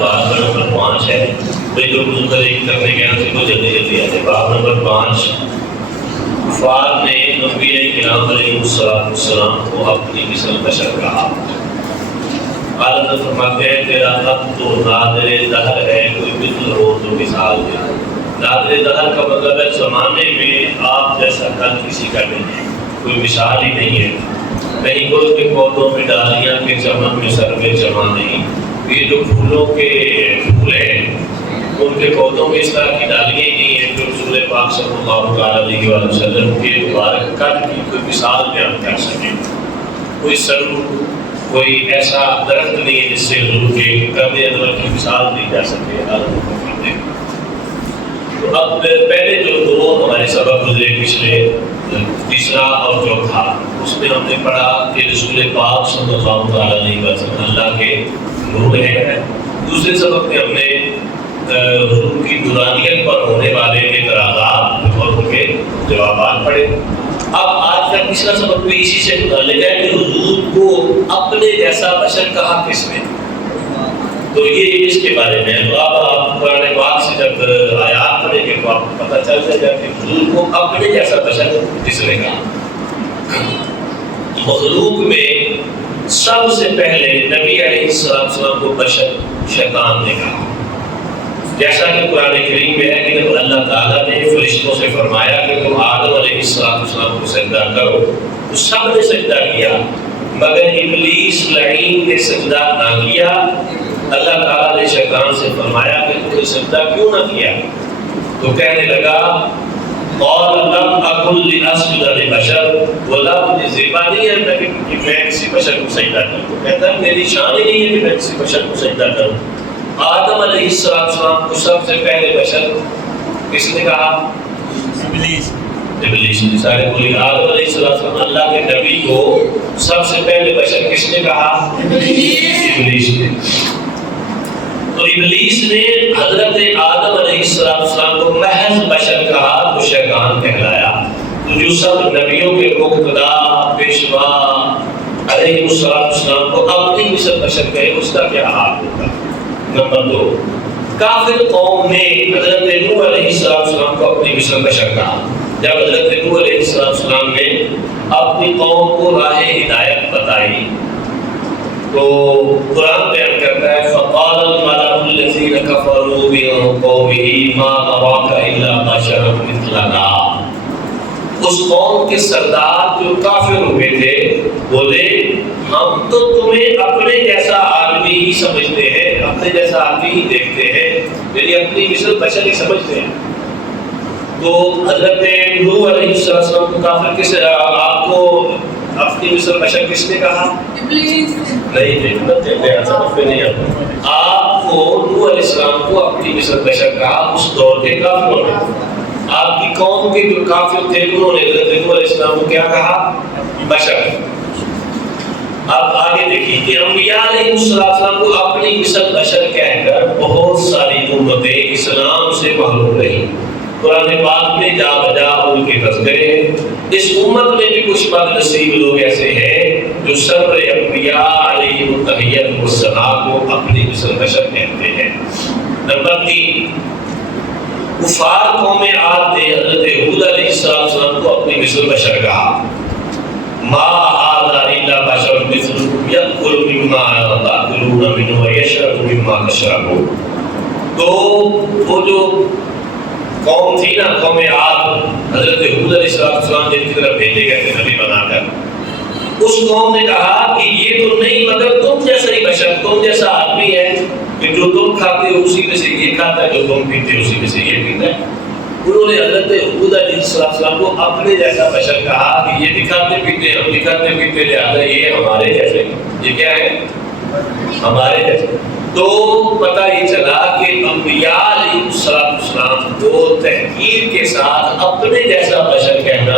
باب نمبر 5 ہے. بھائی جو کرنے گیا تھے وہ جلدی جلدی آ جائے. باب نمبر 5. کفار نے انبیاء کرام علیہ السلام کو اپنی مثل بشر کہا. حالت فرماتے ہیں تیرا اب تو نادر دہر ہے، کوئی مثل ہو تو مثال دے. نادر دہر کا مطلب ہے زمانے میں آپ جیسا کل کسی کا نہیں ہے، کوئی مثال ہی نہیں ہے. نہیں گل کے پودوں میں ڈالیاں کے چمن میں سر میں جمع نہیں. یہ جو پھولوں کے پھول ہیں ان کے پودوں میں اس طرح کی ڈالیاں ہی نہیں ہیں جو رسول پاک صلی اللہ علیہ وسلم کے مبارک قد کی کوئی مثال بیان کر سکے. کوئی سرو، کوئی ایسا درخت نہیں ہے جس سے حضور کے قد انور کی مثال دی جا سکے. تو اب پہلے جو دو ہمارے سبق گزرے پچھلے، تیسرا اور چوتھا، اس میں ہم نے پڑھا کہ رسول پاک صلی اللہ علیہ وسلم اللہ کے نور ہیں. دوسرے سبق میں ہم نے حضور کی نورانیت پر ہونے والے اعتراضات اور ان کے جوابات پڑھے. اب آج کا تیسرا سبق بھی اسی سے متعلق ہے کہ حضور کو اپنے جیسا بشر کہا کس نے. تو یہ اس کے بارے میں تو اب آپ قرآن پاک سے جب آیات پڑھیں گے تو آپ کو پتہ چل جائے گا کہ حضور کو اپنے جیسا بشر کس نے کہا. مخلوق میں سب سے پہلے نبی علیہ السلام کو بشر شیطان نے کہا. جیسا کہ قرآن کریم میں ہے کہ جب اللہ تعالیٰ نے فرشتوں سے فرمایا کہ تم آدم علیہ السلام کو سجدہ کرو تو سب نے سجدہ کیا مگر ابلیس لعین نے سجدہ نہ کیا. اللہ تعالیٰ نے شیطان سے فرمایا کہ تم نے سجدہ کیوں نہ کیا؟ تو کہنے لگا قال لم اکن لاسجد لبشر، بولا مجھے زیبا نہیں ہے کہ میں کسی بشر کو سجدہ کروں. کہتا ہے میری شان ہی نہیں ہے کہ میں کسی بشر کو سجدہ کروں. آدم علیہ السلام کو سب سے پہلے بشر کس نے کہا؟ ابلیس نے. سارے بولی آدم علیہ السلام اللہ کے نبی کو سب سے پہلے بشر کس نے کہا؟ ابلیس نے. تو ابلیس نے حضرت آدم علیہ السلام کو محض بشر کہا تو شیطان کہلایا. تو جو سب نبیوں کے مقتدا پیشوا علیہ السلام کو اپنی مثل بشر کہے اس کا کیا حال ہوگا؟ نمبر 2، کافر قوم نے حضرت نوح علیہ السلام کو اپنی مثل بشر کہا. جب حضرت نوح علیہ السلام نے اپنی قوم کو راہ ہدایت بتائی تو قرآن بیان کرتا ہے فقال الملأ الذين كفروا من قومه ما نراك الا بشرا مثلنا. اس قوم کے سردار جو کافر ہوئے تھے بولے ہم تو تمہیں اپنے جیسا آدمی ہی سمجھتے ہیں، اپنے جیسا آدمی ہی دیکھتے ہیں، یعنی اپنی مثل بشر ہی سمجھتے ہیں. تو حضرت نوح علیہ السلام کو کافر کس آپ کو اپنی مثل بشر کس نے کہا؟ ابلیس. نہیں آپ کو نوح علیہ السلام کو اپنی مثل بشر کہا اس دور کے کافروں نے. آپ کی قوم کے جو کافر تھے انہوں نے حضرت نوح علیہ السلام کو کیا کہا؟ بشر. اب آگے دیکھیے کہ انبیاء علیہ السلام کو اپنی مثل بشر کہہ کر بہت ساری امتیں اسلام سے محروم رہی. قرآن پاک میں جا بجا ان کے تذکرے ہیں. اس امت میں بھی کچھ بد نصیب لوگ ایسے ہیں جو سرور انبیاء علیہ السلام کو اپنی مثل بشر کہتے ہیں. نمبر 3، کفار قوم عاد نے حضرت ہود علیہ السلام کو اپنی مثل بشر کہا. ما هذا الا بشر مثلكم يأكل مما تأكلون منه ويشرب مما تشربون. تو وہ جو قوم تھی نا قوم عاد، حضرت ہود علیہ السلام جن کی طرف بھیجے گئے تھے نبی بنا کر، اس قوم نے کہا کہ یہ تو نہیں مگر تم جیسا ہی بشر، تم جیسا آدمی ہے کہ جو تم کھاتے ہو اسی میں سے یہ کھاتا ہے، جو تم پیتے ہو اسی میں سے یہ پیتا ہے. انہوں نے حضرت ہود علیہ السلام کو اپنے جیسا بشر کہا کہ یہ بھی کھاتے پیتے ہم بھی کھاتے پیتے، لہٰذا یہ ہمارے جیسے. یہ کیا ہے؟ ہمارے جیسے. تو پتہ یہ چلا کہ انبیاء علیہ السلام کو تحقیر کے ساتھ اپنے جیسا بشر کہنا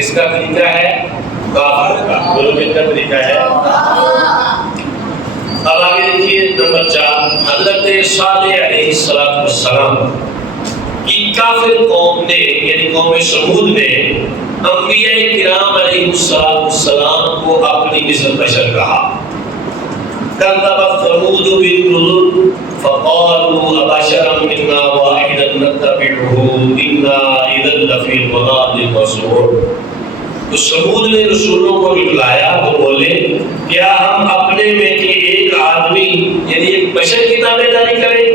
اس کا طریقہ ہے کافر کا. بولو کن کا طریقہ ہے؟ اب آگے دیکھیے نمبر 4، حضرت صالح علیہ السلام کی کافر قوم نے یعنی قوم سمود نے انبیاء کرام علیہ السلام کو اپنی مثل بشر کہا. کذبت ثمود بالنذر فقالوا ابشرا منا واحدا نتبعه انا اذا لفی ضلال مسعور. تو سمود نے رسولوں کو جھٹلایا تو بولے کیا ہم اپنے میں کہ ایک آدمی یعنی ایک بشر کی تابع داری کریں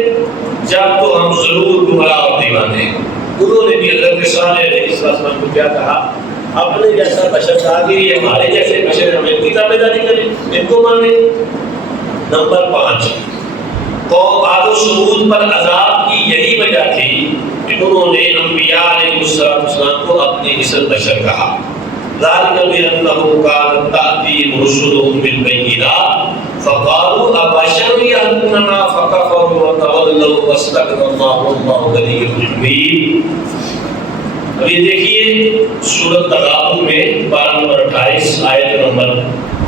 جب تو ہم ضرور گمراہ اور دیوانے ہیں. انہوں نے بھی حضرت صالح علیہ السلام کو کیا کہا اپنے جیسا بشر کہا کہ یہ ہمارے جیسے بشر ہم ان کی تابع داری کریں ان کو مانیں. نمبر 5 قوم عاد و ثمود پر عذاب کی یہی وجہ تھی کہ انہوں نے انبیاء علیہ السلام کو اپنی مثل بشر کہا. ذلك بأنه كانت تأتيهم رسلهم بالبينات فقالوا أبشر يهدوننا فكفروا وتولوا واستكبروا والله غني حميد. اب یہ دیکھیے سورۃ تغابن میں پارہ نمبر 28 آیت نمبر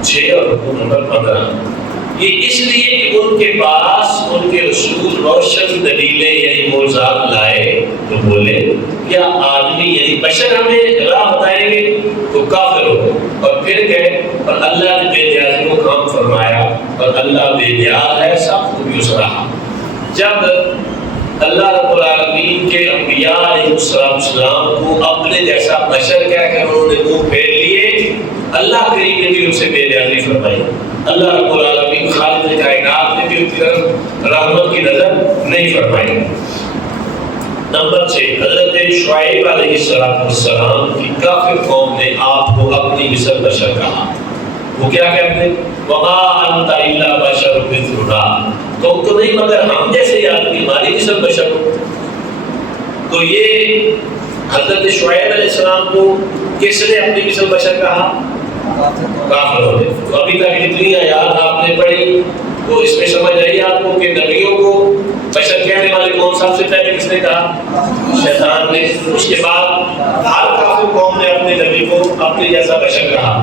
6 اور رکوع نمبر 15. یہ اس لیے کہ ان کے پاس ان کے رسول روشن دلیلیں یعنی معجزات لائے تو بولے کیا آدمی یعنی بشر ہمیں راہ بتائیں گے تو کافر ہو. اور پھر گئے اور اللہ نے بے نیازی کو کام فرمایا اور اللہ بے نیاز ہے سب کو بھی اس رہا. جب اللہ رب العالمین کے انبیاء علیہ السلام کو اپنے جیسا بشر کہہ کر انہوں نے منہ پھیر لیے اللہ کریم نے بھی ان سے بے نیازی فرمائی. اللہ رب العالمین خالق کائنات نے بھی ان کی طرف رحمت کی نظر نہیں فرمائی. نمبر 6 حضرت شعیب علیہ السلام کی کافر قوم نے آپ کو اپنی مثل بشر کہا. وہ کیا کہتے ہیں وما انت الا بشر مثلنا تم تو نہیں مگر ہم جیسے آدمی ہماری مثل بشر ہو. تو یہ حضرت شعیب علیہ السلام کو کس نے اپنی مثل بشر کہا کافروں نے. تو ابھی تک جتنی آیات آپ نے پڑھی تو اس میں سمجھ آئی آپ کو کہ نبیوں کو بشر کہنے والے کون سب سے پہلے کس نے کہا شیطان نے. اس کے بعد ہر کافر قوم نے اپنے نبی کو اپنے جیسا بشر کہا.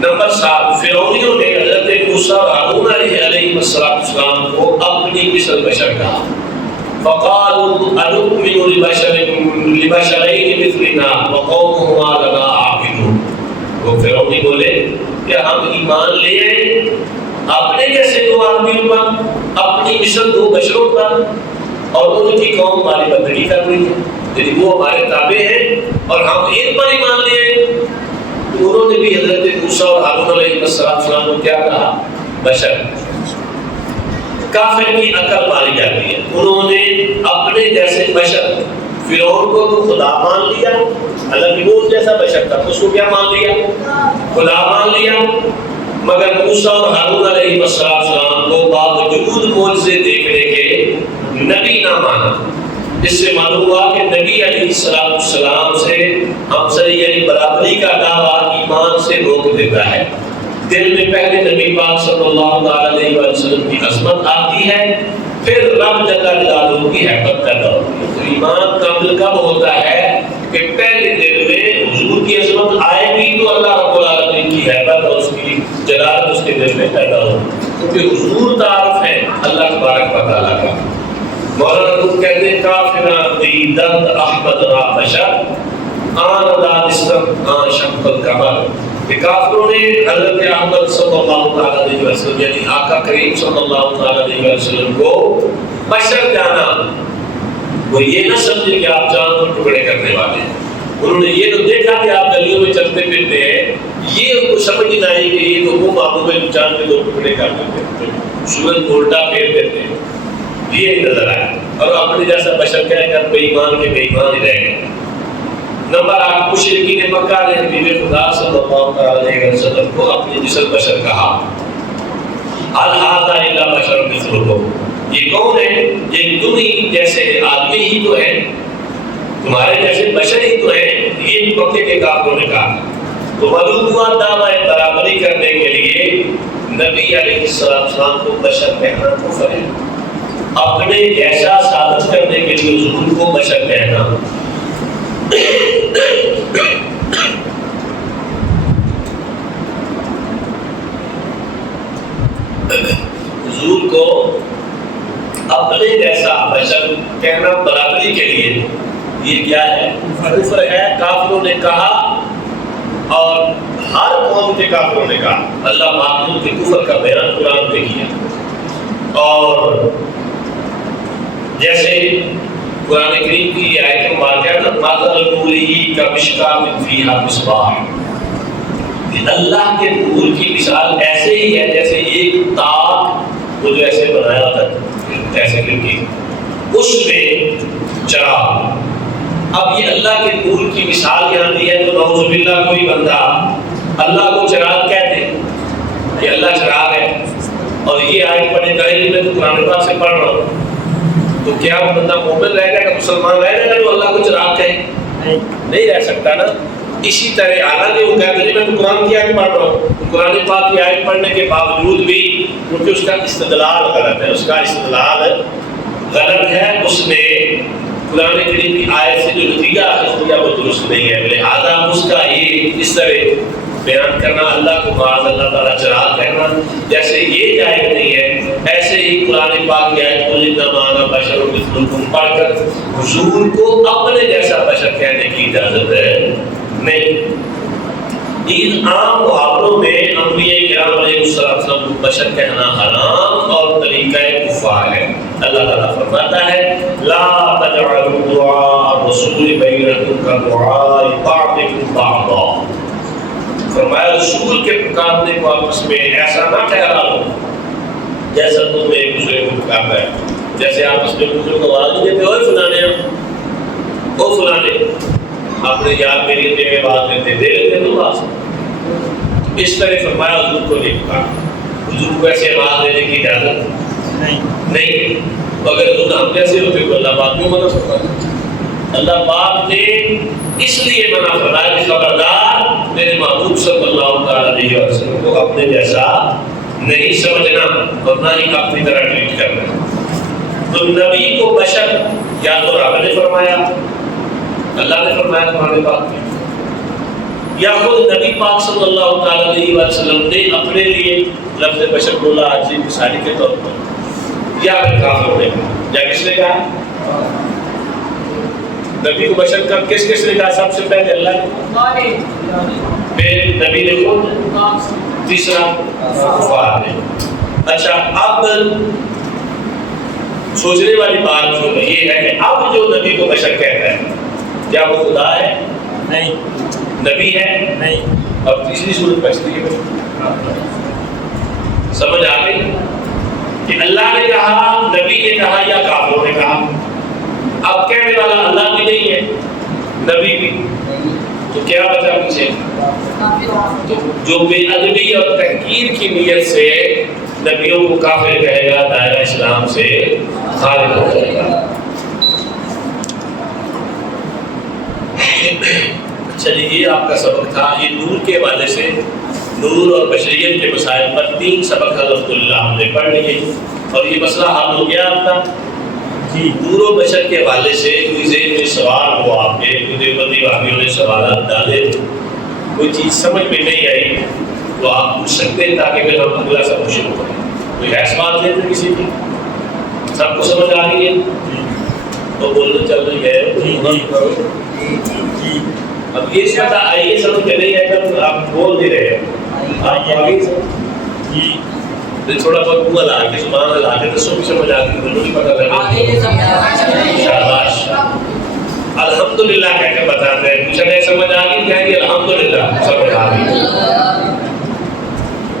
نمبر 7 فرعونیوں نے حضرت موسیٰ اور ہارون علیہ السلام کو اپنی مثل بشر کہا. فقالوا انؤمن لبشرین مثلنا وقومهما لنا عابدون. وہ فرعونی بولے کہ ہم ایمان لے آئے اپنے جیسے دو آدمیوں پر اپنی مثل دو بشروں پر اور ان کی قوم ہماری بندگی کر رہی ہے یعنی وہ ہمارے تابع ہیں اور ہم ان پر ایمان لے آئے. تو انہوں نے بھی حضرت موسیٰ اور ہارون علیہ السلام کو کیا کہا بشر. کافر کی عقل مانی جاتی ہے. انہوں نے اپنے جیسے بشر فرعون کو تو خدا مان لیا حالانکہ وہ جیسا بشر تھا اس کو کیا مان لیا خدا مان لیا. مگر موسیٰ اور ہارون علیہ السلام کو باوجود معجزے دیکھنے کے نبی نہ مانا. اس سے معلوم ہوا کہ نبی علیہ السلام سے ہم سری یعنی برابری کا دعویٰ ایمان سے روک دیتا ہے. دل میں پہلے نبی پاک صلی اللہ علیہ وسلم کی عظمت آتی ہے پھر رب جل جلالہ کی حیبت پیدا ہوتی ہے. تو ایمان کامل کب ہوتا ہے کہ پہلے دل میں حضور کی عظمت آئے گی تو اللہ رب العالمین کی حیبت اور اس کی جلالت اس کے دل میں پیدا ہوگی کیونکہ حضور تعارف ہے اللہ تبارک و تعالیٰ کا. مولانا روح کہتے ہیں کافران دیدند احمد را بشر آن دانستم آن شمق القمر. کہ کافروں نے حضرت احمد صلی اللہ علیہ وسلم یعنی آقا کریم صلی اللہ علیہ وسلم کو بشر جانا. وہ یہ نہ سمجھے کہ آپ چاند کو ٹکڑے کرنے والے ہیں. انہوں نے یہ تو دیکھا کہ آپ گلیوں میں چلتے پھرتے ہیں یہ ان کو سمجھ نہیں آئی کہ یہ تو وہ معمول میں چاند کے 2 ٹکڑے کر دیتے ہیں سورج کو الٹا پھیر دیتے ہیں. یہ نظر آیا اور اپنے جیسا بشر کہہ کر بے ایمان کے بے ایمان ہی رہ گئے. نمبر 8 مشرکین مکہ نے حبیب خدا صلی اللہ علیہ وسلم کو اپنی مثل بشر کہا. هل هذا الا بشر مثلكم. یہ کون ہے یہ تم ہی جیسے آدمی ہی تو ہیں تمہارے جیسے بشر ہی تو ہیں. یہ مکے کے کافروں نے کہا. تو معلوم ہوا دعویٰ برابری کرنے کے لیے نبی علیہ السلام کو بشر کہنا کفر ہے. اپنے جیسا ثابت کرنے کے لیے حضور کو بشر کہنا حضور کو اپنے جیسا بشر کہنا برابری کے لیے یہ کیا ہے کفر ہے. کافروں نے کہا اور ہر قوم کے کافروں نے کہا. اللہ معقول کے کفر کا بیان قرآن میں کیا اور جیسے قرآن کریم کی آیت مبارکہ ہے نا، مَثَلُ نُورِهِ كَمِشْكَاةٍ فِيهَا مِصْبَاحٌ، کہ اللہ کے نور کی مثال ایسے ہی ہے جیسے ایک تاک وہ جو ایسے بنایا ہوتا ہے ایسے کر کے اس میں چراغ۔ اب یہ اللہ کے نور کی مثال یہاں دی ہے، تو نعوذ باللہ کوئی بندہ اللہ کو چراغ کہتے ہیں کہ اللہ چراغ ہے، اور یہ آیت پڑھنے کا ہی میں تو قرآن پاک سے پڑھ رہا ہوں، تو کیا وہ بندہ مومن رہ جائے گا، مسلمان رہ جائے گا جو اللہ کو چراغ کہے؟ نہیں رہ سکتا نا۔ اسی طرح حالانکہ وہ کہتے ہیں میں تو قرآن کی آیت پڑھ رہا ہوں، تو قرآن پاک کی آیت پڑھنے کے باوجود بھی کیونکہ اس کا استدلال غلط ہے، اس کا استدلال غلط ہے، اس نے قرآن کریم کی آیت سے جو نتیجہ حاصل کیا وہ درست نہیں ہے، لہٰذا اس کا یہ اس طرح بیان کرنا اللہ کو معاذ اللہ تعالیٰ چراغ کہنا جیسے یہ جائز نہیں ہے، ایسے ہی قرآن پاک کی آیت قُلْ إِنَّمَا أَنَا بَشَرٌ مِثْلُكُمْ پڑھ کر حضور کو اپنے جیسا بشر کہنے کی اجازت ہے نہیں۔ ان عام محاوروں میں انبیاء کرام علیہ السلام کو بشر کہنا حرام اور طریقہ کفار ہے۔ اللہ تعالیٰ فرماتا ہے لا تجعلوا دعاء الرسول بینکم کدعاء بعضکم بعضا، فرمایا رسول کے پکارنے کو آپس میں ایسا نہ ٹھہرا لو جیسا تم ایک دوسرے کو پکارتا ہے، جیسے آپس میں دوسرے کو آواز نہیں دیتے اوے فلانے او فلانے، اپنے یار میری میں بات دیتے دے لیتے تو بات، اس طرح فرمایا حضور کو نہیں پکارا، حضور کو ایسے آواز دینے کی اجازت نہیں، اگر حضور ہم جیسے ہوتے تو اللہ پاک کیوں منع فرماتا؟ اللہ پاک نے اس لیے منع فرمایا کہ خبردار میرے محبوب صلی اللہ علیہ وسلم کو اپنے جیسا نہیں سمجھنا اور نہ ہی اپنی طرح ٹریٹ کرنا۔ تو نبی کو بشر یا تو رب نے فرمایا، اللہ نے فرمایا قرآن پاک میں، یا خود نبی پاک صلی اللہ علیہ وسلم نے اپنے لیے لفظ بشر بولا عاجزی مثالی کے طور پر، یا پھر کافروں نے کہا، یا کس نے کہا؟ نبی کو بشر کب کس نے کہا؟ سب سے پہلے اللہ نے، پھر نبی نے خود، تیسرا کفار نے۔ اچھا اب سوچنے والی بات جو یہ ہے کہ اب جو نبی کو بشر کہتا ہے کیا وہ خدا ہے؟ نہیں۔ نبی ہے؟ نہیں۔ اب تیسری صورت بچتی ہے، سمجھ آ گئی کہ اللہ نے کہا، نبی نے کہا یا کافروں نے کہا؟ اب کہنے والا اللہ بھی نہیں ہے، نبی بھی، تو کیا بچا پیچھے؟ تو جو بے ادبی اور تحقیر کی نیت سے نبیوں کو کافر کہے گا دائرہ اسلام سے خارج ہو جائے گا۔ چلیے یہ آپ کا سبق تھا، یہ نور کے حوالے سے نور اور بشریت کے مسائل پر 3 سبق حضرت اللہ ہم نے پڑھ لیے، اور یہ مسئلہ حل ہو گیا آپ کا جی۔ نور و بشر کے حوالے سے کوئی ذہن میں سوال ہو آپ کے، کوئی دیوبندی بھائیوں نے سوالات ڈالے، کوئی چیز سمجھ میں نہیں آئی تو آپ پوچھ سکتے ہیں تاکہ پھر ہم اگلا سبق شروع کریں۔ کوئی ہے سوال دے دیں کسی کی؟ سب کو سمجھ آ رہی ہے تو بولنا چل رہی ہے جی۔ اب یہ پتہ آئیے سمجھ کے نہیں ہے تو آپ بول دے رہے ہیں، آپ آگے جی تھوڑا بہت منہ ہلا کے زبان ہلا کے دسو بھی سمجھ آتی ہے، نہیں پتہ لگا شاباش الحمدللہ کہہ کے بتاتے ہیں، پوچھا نہیں سمجھ آ گئی کہیں گے الحمدللہ سمجھ آ گئی۔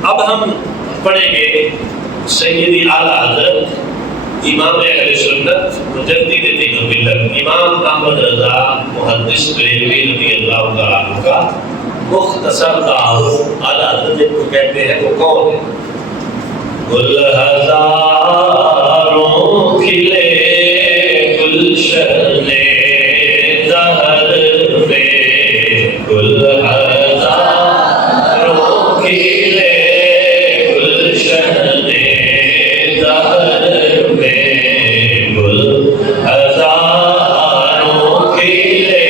اب ہم پڑھیں گے سیدی اعلیٰ حضرت امام اہل سنت مجدد دین و ملت امام احمد رضا محدث بریلوی رضی اللہ تعالیٰ عنہ کا مختصر تعارف اعلیٰ حضرت جن کو کہتے ہیں وہ کون ہے؟ گل ہزاروں کھلے گلشن دہر میں، گل ہزاروں کھلے گلشن دہر میں، گل ہزاروں کھلے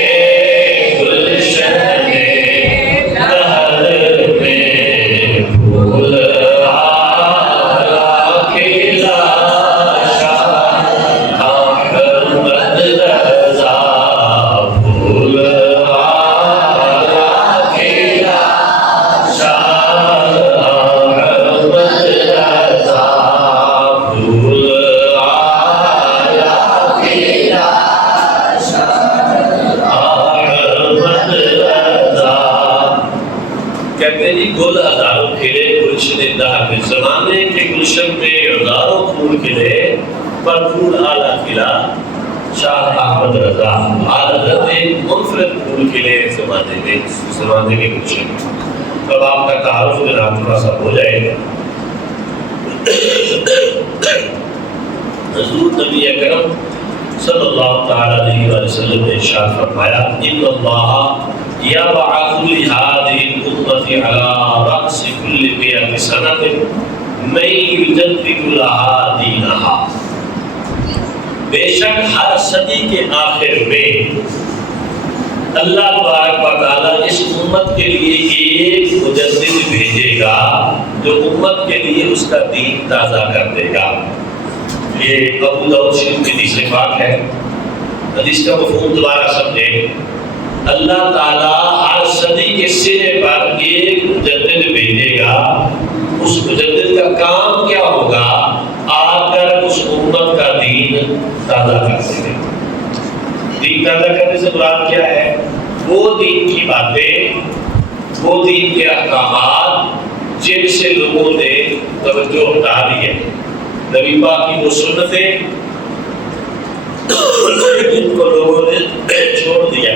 گلشن دہر میں، پھول کہتے ہیں جی گل ہزاروں کھلے گلشن دہر، زمانے کے گلشن میں ہزاروں پھول کھلے پر پھول اعلیٰ کھلا شاہ احمد رضا، حضرت ایک منفرد پھول کھلے زمانے میں، زمانے کے گلشن میں۔ اب آپ کا تعارف جناب تھوڑا سا ہو جائے گا۔ حضور نبی اکرم صلی اللہ تعالی علیہ وآلہ وسلم نے ارشاد فرمایا ان اللہ یبعث لہذه الامة على رأس كل 100 سنة من یجدد لها دینها، بے شک ہر صدی کے آخر میں اللہ تبارک و تعالیٰ اس امت کے لیے ایک مجدد بھیجے گا جو امت کے لیے اس کا دین تازہ کر دے گا۔ یہ ابو داؤد شریف کی حدیث پاک ہے۔ حدیث کا مفہوم دوبارہ سمجھیں، اللہ تعالیٰ ہر صدی کے سرے پر ایک مجدد بھیجے گا، اس مجدد کا کام کیا ہوگا؟ آ کر اس امت کا دین تازہ کر دے گا۔ دین تازہ کرنے سے مراد کیا ہے؟ وہ دین کی باتیں، وہ دین کے احکامات جن سے لوگوں نے توجہ ہٹا دی ہے، نبی پاک کی وہ سنتیں جن کو لوگوں نے چھوڑ دیا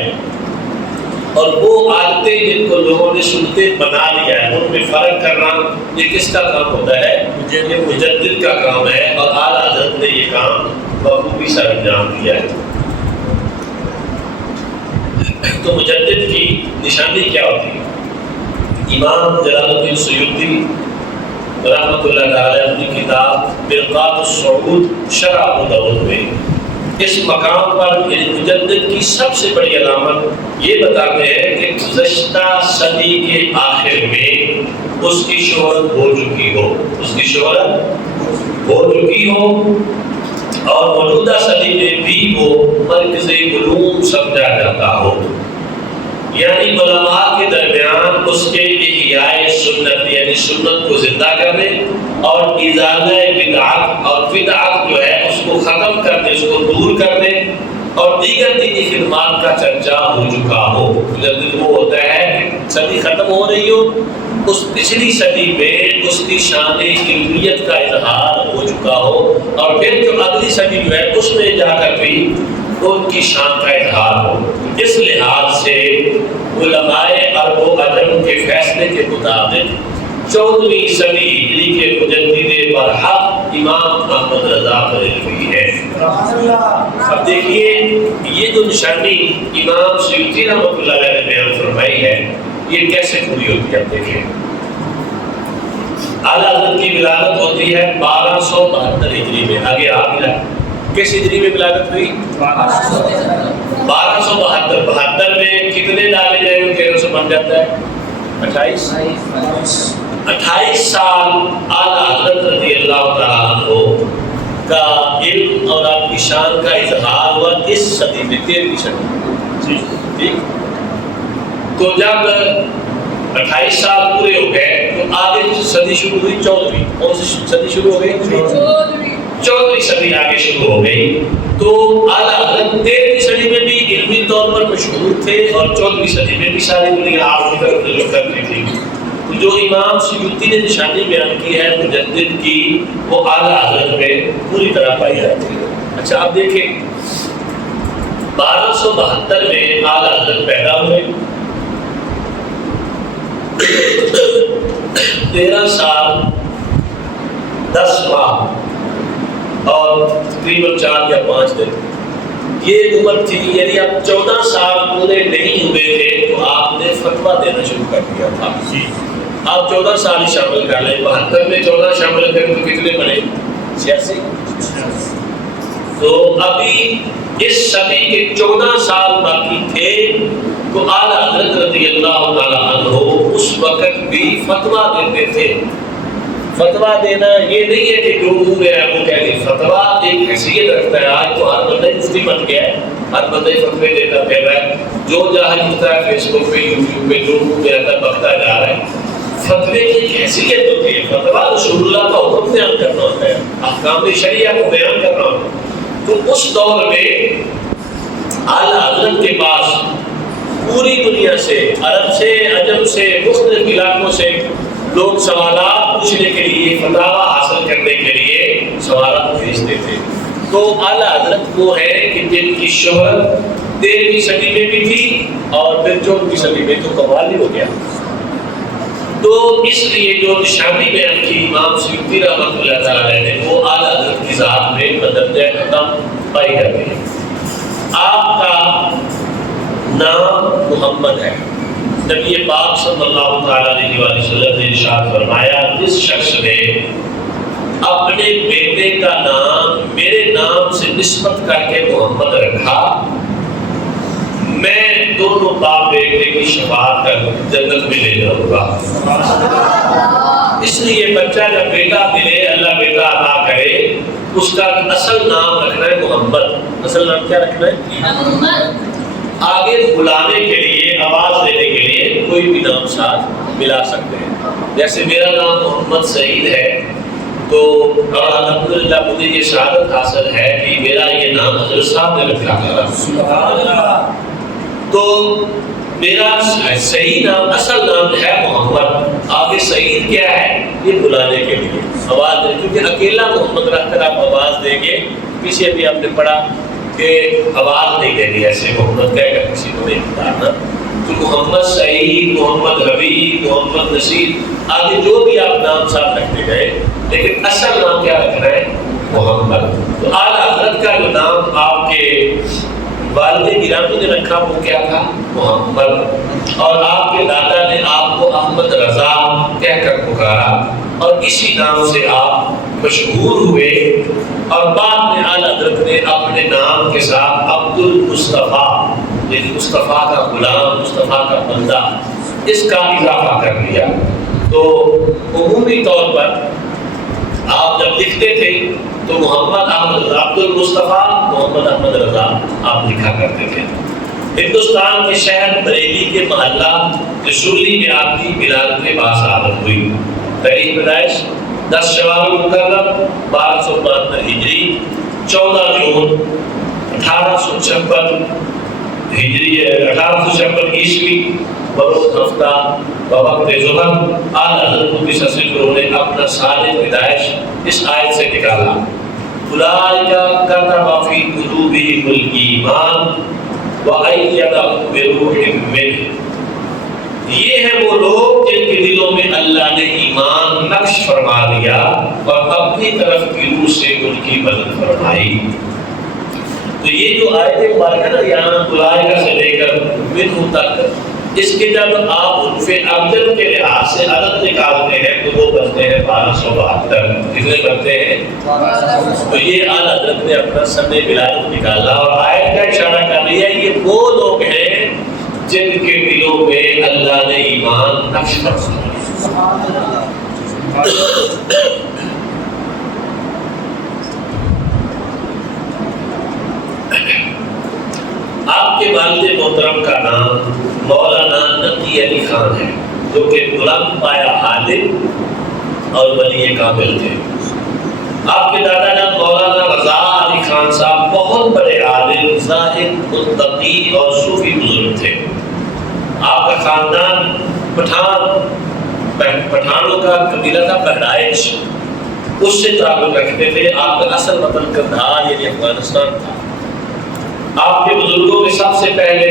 اور وہ عادتیں جن کو لوگوں نے سنتے بنا لیا ہے، ان میں فرق کرنا یہ کس کا کام ہوتا ہے؟ یہ مجدد کا کام ہے، اور اعلیٰ حضرت نے یہ کام بخوبی سے انجام دیا ہے۔ تو مجدد کی نشانی کیا ہوتی ہے؟ امام جلال الدین سیوطی رحمۃ اللہ تعالی اپنی کتاب مرقات الصعود شرح ابو داؤد میں اس مقام پر مجدد کی سب سے بڑی علامت یہ بتاتے ہیں کہ گزشتہ صدی کے آخر میں اس کی شہرت ہو چکی ہو، اس کی شہرت ہو چکی ہو، اور موجودہ صدی میں بھی وہ مرکز علوم سمجھا جاتا ہو، یعنی علماء کے درمیان اس کے احیاء سنت یعنی سنت کو زندہ کرنے اور ازالہ بدعت اور بدعت جو ہے اس کو ختم کرنے، اس کو دور کرنے اور دیگر دینی خدمات کا چرچا ہو چکا ہو۔ مجدد وہ ہوتا ہے کہ صدی ختم ہو رہی ہو، اس پچھلی صدی میں اس کی شان علمیت کا اظہار ہو چکا ہو، اور پھر جو اگلی صدی جو ہے اس میں جا کر بھی ان کی شان کا اظہار ہو۔ اس لحاظ سے علماء عرب و عجم کے فیصلے کے مطابق 14ویں صدی ہجری کے مجدد برحق امام احمد رضا بریلوی ہے۔ اب دیکھیے یہ جو نشانی امام سیوطی رحمۃ اللہ علیہ نے بیان فرمائی ہے یہ کیسے پوری ہوتی ہے؟ دیکھیں اعلیٰ حضرت کی ولادت ہوتی ہے 1272 ہجری میں۔ آگے آپ ملا کس ہجری میں ولادت ہوئی؟ 1272 میں کتنے ڈالے جائیں گے 1300 سے بن جاتا ہے 28 سال اعلیٰ حضرت رضی اللہ تعالیٰ عنہ کا علم اور آپ کی شان کا اظہار ہوا اس صدی میں، 13ویں صدی۔ ٹھیک، تو جب 28 سال پورے ہو گئے تو آگے صدی شروع ہوئی 14ویں۔ کون سی صدی شروع ہو گئی؟ 14ویں صدی آگے شروع ہو گئی۔ تو اعلیٰ حضرت 13ویں صدی میں بھی علمی طور پر مشہور تھے اور 14ویں صدی میں بھی ساری دنیا آپ کی طرف رجوع کرتی تھی۔ جو امام سیوطی نے نشانی بیان کی ہے مجدد کی، وہ اعلیٰ حضرت میں پوری طرح پائی جاتی ہے۔ اچھا آپ دیکھیں 1272 میں اعلیٰ حضرت پیدا ہوئے، 13 سال 10 ماہ اور تقریباً 4 یا 5 دن یہ عمر تھی، یعنی اب 14 سال پورے نہیں ہوئے تھے تو آپ نے فتویٰ دینا شروع کر دیا تھا۔ آپ 14 سال ہی شامل کر لیں، 72 میں 14 شامل کریں تو کتنے بنے؟ 86۔ تو ابھی اس صدی کے 14 سال باقی تھے تو اعلیٰ حضرت رضی اللہ تعالیٰ عنہ اس وقت بھی فتویٰ دیتے تھے۔ فتویٰ دینا یہ نہیں ہے کہ جو منہ میں وہ کہہ دیں، فتویٰ ایک حیثیت رکھتا ہے۔ آج تو ہر بندہ مفتی بن گیا ہے، ہر بندہ فتوے دیتا پھر رہا ہے، جو جہاں لکھتا ہے فیس بک پہ یوٹیوب پہ جو منہ میں آتا ہے بکتا جا رہا ہے۔ فتوے کی ایک حیثیت ہوتی ہے، فتویٰ رسول اللہ کا حکم بیان کرنا ہوتا ہے، احکام شریعہ کو بیان کرنا ہوتا ہے۔ تو اس دور میں اعلیٰ حضرت کے پاس پوری دنیا سے، عرب سے، عجم سے، مختلف علاقوں سے لوگ سوالات پوچھنے کے لیے، فتاویٰ حاصل کرنے کے لیے سوالات بھیجتے تھے۔ تو اعلیٰ حضرت وہ ہے کہ جن کی شہرت 13ویں صدی میں بھی تھی اور پھر 14ویں صدی میں تو کمال ہی ہو گیا۔ تو اس لیے جو نشانی بیان کی امام سیوطی رحمۃ اللہ تعالی نے وہ اعلیٰ حضرت کی ذات میں بدرجہ ختم پائی جاتی ہے۔ آپ کا نام محمد ہے۔ نبی پاک صلی اللہ تعالیٰ علیہ وسلم نے ارشاد فرمایا، جس شخص نے اپنے بیٹے کا نام میرے نام سے نسبت کر کے محمد رکھا، میں دونوں باپ بیٹے کی شفاعت کر جنت میں لے جاؤں گا۔ اس لیے بچہ جب بیٹا ملے، اللہ بیٹا عطا کرے، اس کا اصل نام رکھنا ہے محمد۔ اصل نام کیا رکھنا ہے؟ محمد۔ آگے بلانے کے لیے، آواز دینے کے لیے کوئی بھی نام ساتھ ملا سکتے ہیں۔ جیسے میرا نام محمد سعید ہے، تو اور الحمدللہ مجھے یہ شہادت حاصل ہے کہ میرا یہ نام حضرت صاحب نے رکھا تھا، تو میرا صحیح نام، اصل نام ہے محمد۔ آگے سعید کیا ہے؟ یہ بلانے کے لیے، آواز دے، کیونکہ اکیلا محمد رکھ کر آپ آواز دیں گے، پیچھے بھی آپ نے پڑھا کہ آواز نہیں دینی، ایسے محمد کہہ کر کسی کو نہیں بتانا۔ تو محمد سعید، محمد حبیب، محمد نصیر، آگے جو بھی آپ نام ساتھ رکھتے گئے، لیکن اصل نام کیا رکھنا ہے؟ محمد۔ تو اعلیٰ حضرت کا جو نام آپ کے والد گرامی نے رکھا وہ کیا تھا؟ محمد۔ اور آپ کے دادا نے آپ کو احمد رضا کہہ کر پکارا، اور اسی نام سے آپ مشہور ہوئے، اور بعد میں اعلیٰ حضرت نے اپنے نام کے ساتھ عبد المصطفیٰ، یعنی مصطفیٰ کا غلام، مصطفیٰ کا بندہ، اس کا اضافہ کر لیا۔ تو عمومی طور پر آپ جب لکھتے تھے تو محمد احمد عبد المصطفیٰ محمد احمد رضا آپ لکھا کرتے تھے۔ ہندوستان کے شہر بریلی کے محلہ رسولی میں آپ کی ولادت میں باسعادت ہوئی۔ تاریخ پیدائش 10 شوال مکرم 1272 ہجری، 14 جون 1856 ہجری، 1856 عیسوی، بروز ہفتہ بوقت ظہر۔ اعلیٰ حضرت قدس سرہ نے اپنا سال پیدائش اس آیت سے نکالا، اولئک کتب فی قلوبہم الایمان وأیدہم بروح منہ۔ یہ ہیں وہ لوگ جن کے دلوں میں اللہ نے ایمان نقش فرما دیا اور اپنی طرف کی روح سے ان کی مدد فرمائی۔ تو یہ جو آیت مبارکہ نا یہاں اولئک سے لے کر منہ تک، اس کے جب آپ عرف ابجد کے لحاظ سے عدد نکالتے ہیں تو وہ بنتے ہیں 1272۔ کتنے بنتے ہیں؟ تو یہ اعلیٰ حضرت نے اپنا سن ولادت نکالا، اور آیت کا اشارہ کر دیا یہ وہ لوگ ہیں جن کے دلوں میں اللہ نے ایمان نقش فرمایا۔ آپ کے والد محترم کا نام مولانا نقی علی خان ہے، جو کہ بلند پایا عالم اور ولی کامل تھے۔ آپ کے دادا جان مولانا رضا علی خان صاحب بہت بڑے عالم، زاہد، متقی اور صوفی بزرگ تھے۔ آپ کا خاندان پٹھانوں کا قبیلہ تھا بہرائچ، اس سے تعلق رکھتے تھے۔ آپ کا اصل وطن قندھار یعنی افغانستان تھا۔ آپ کے بزرگوں میں سب سے پہلے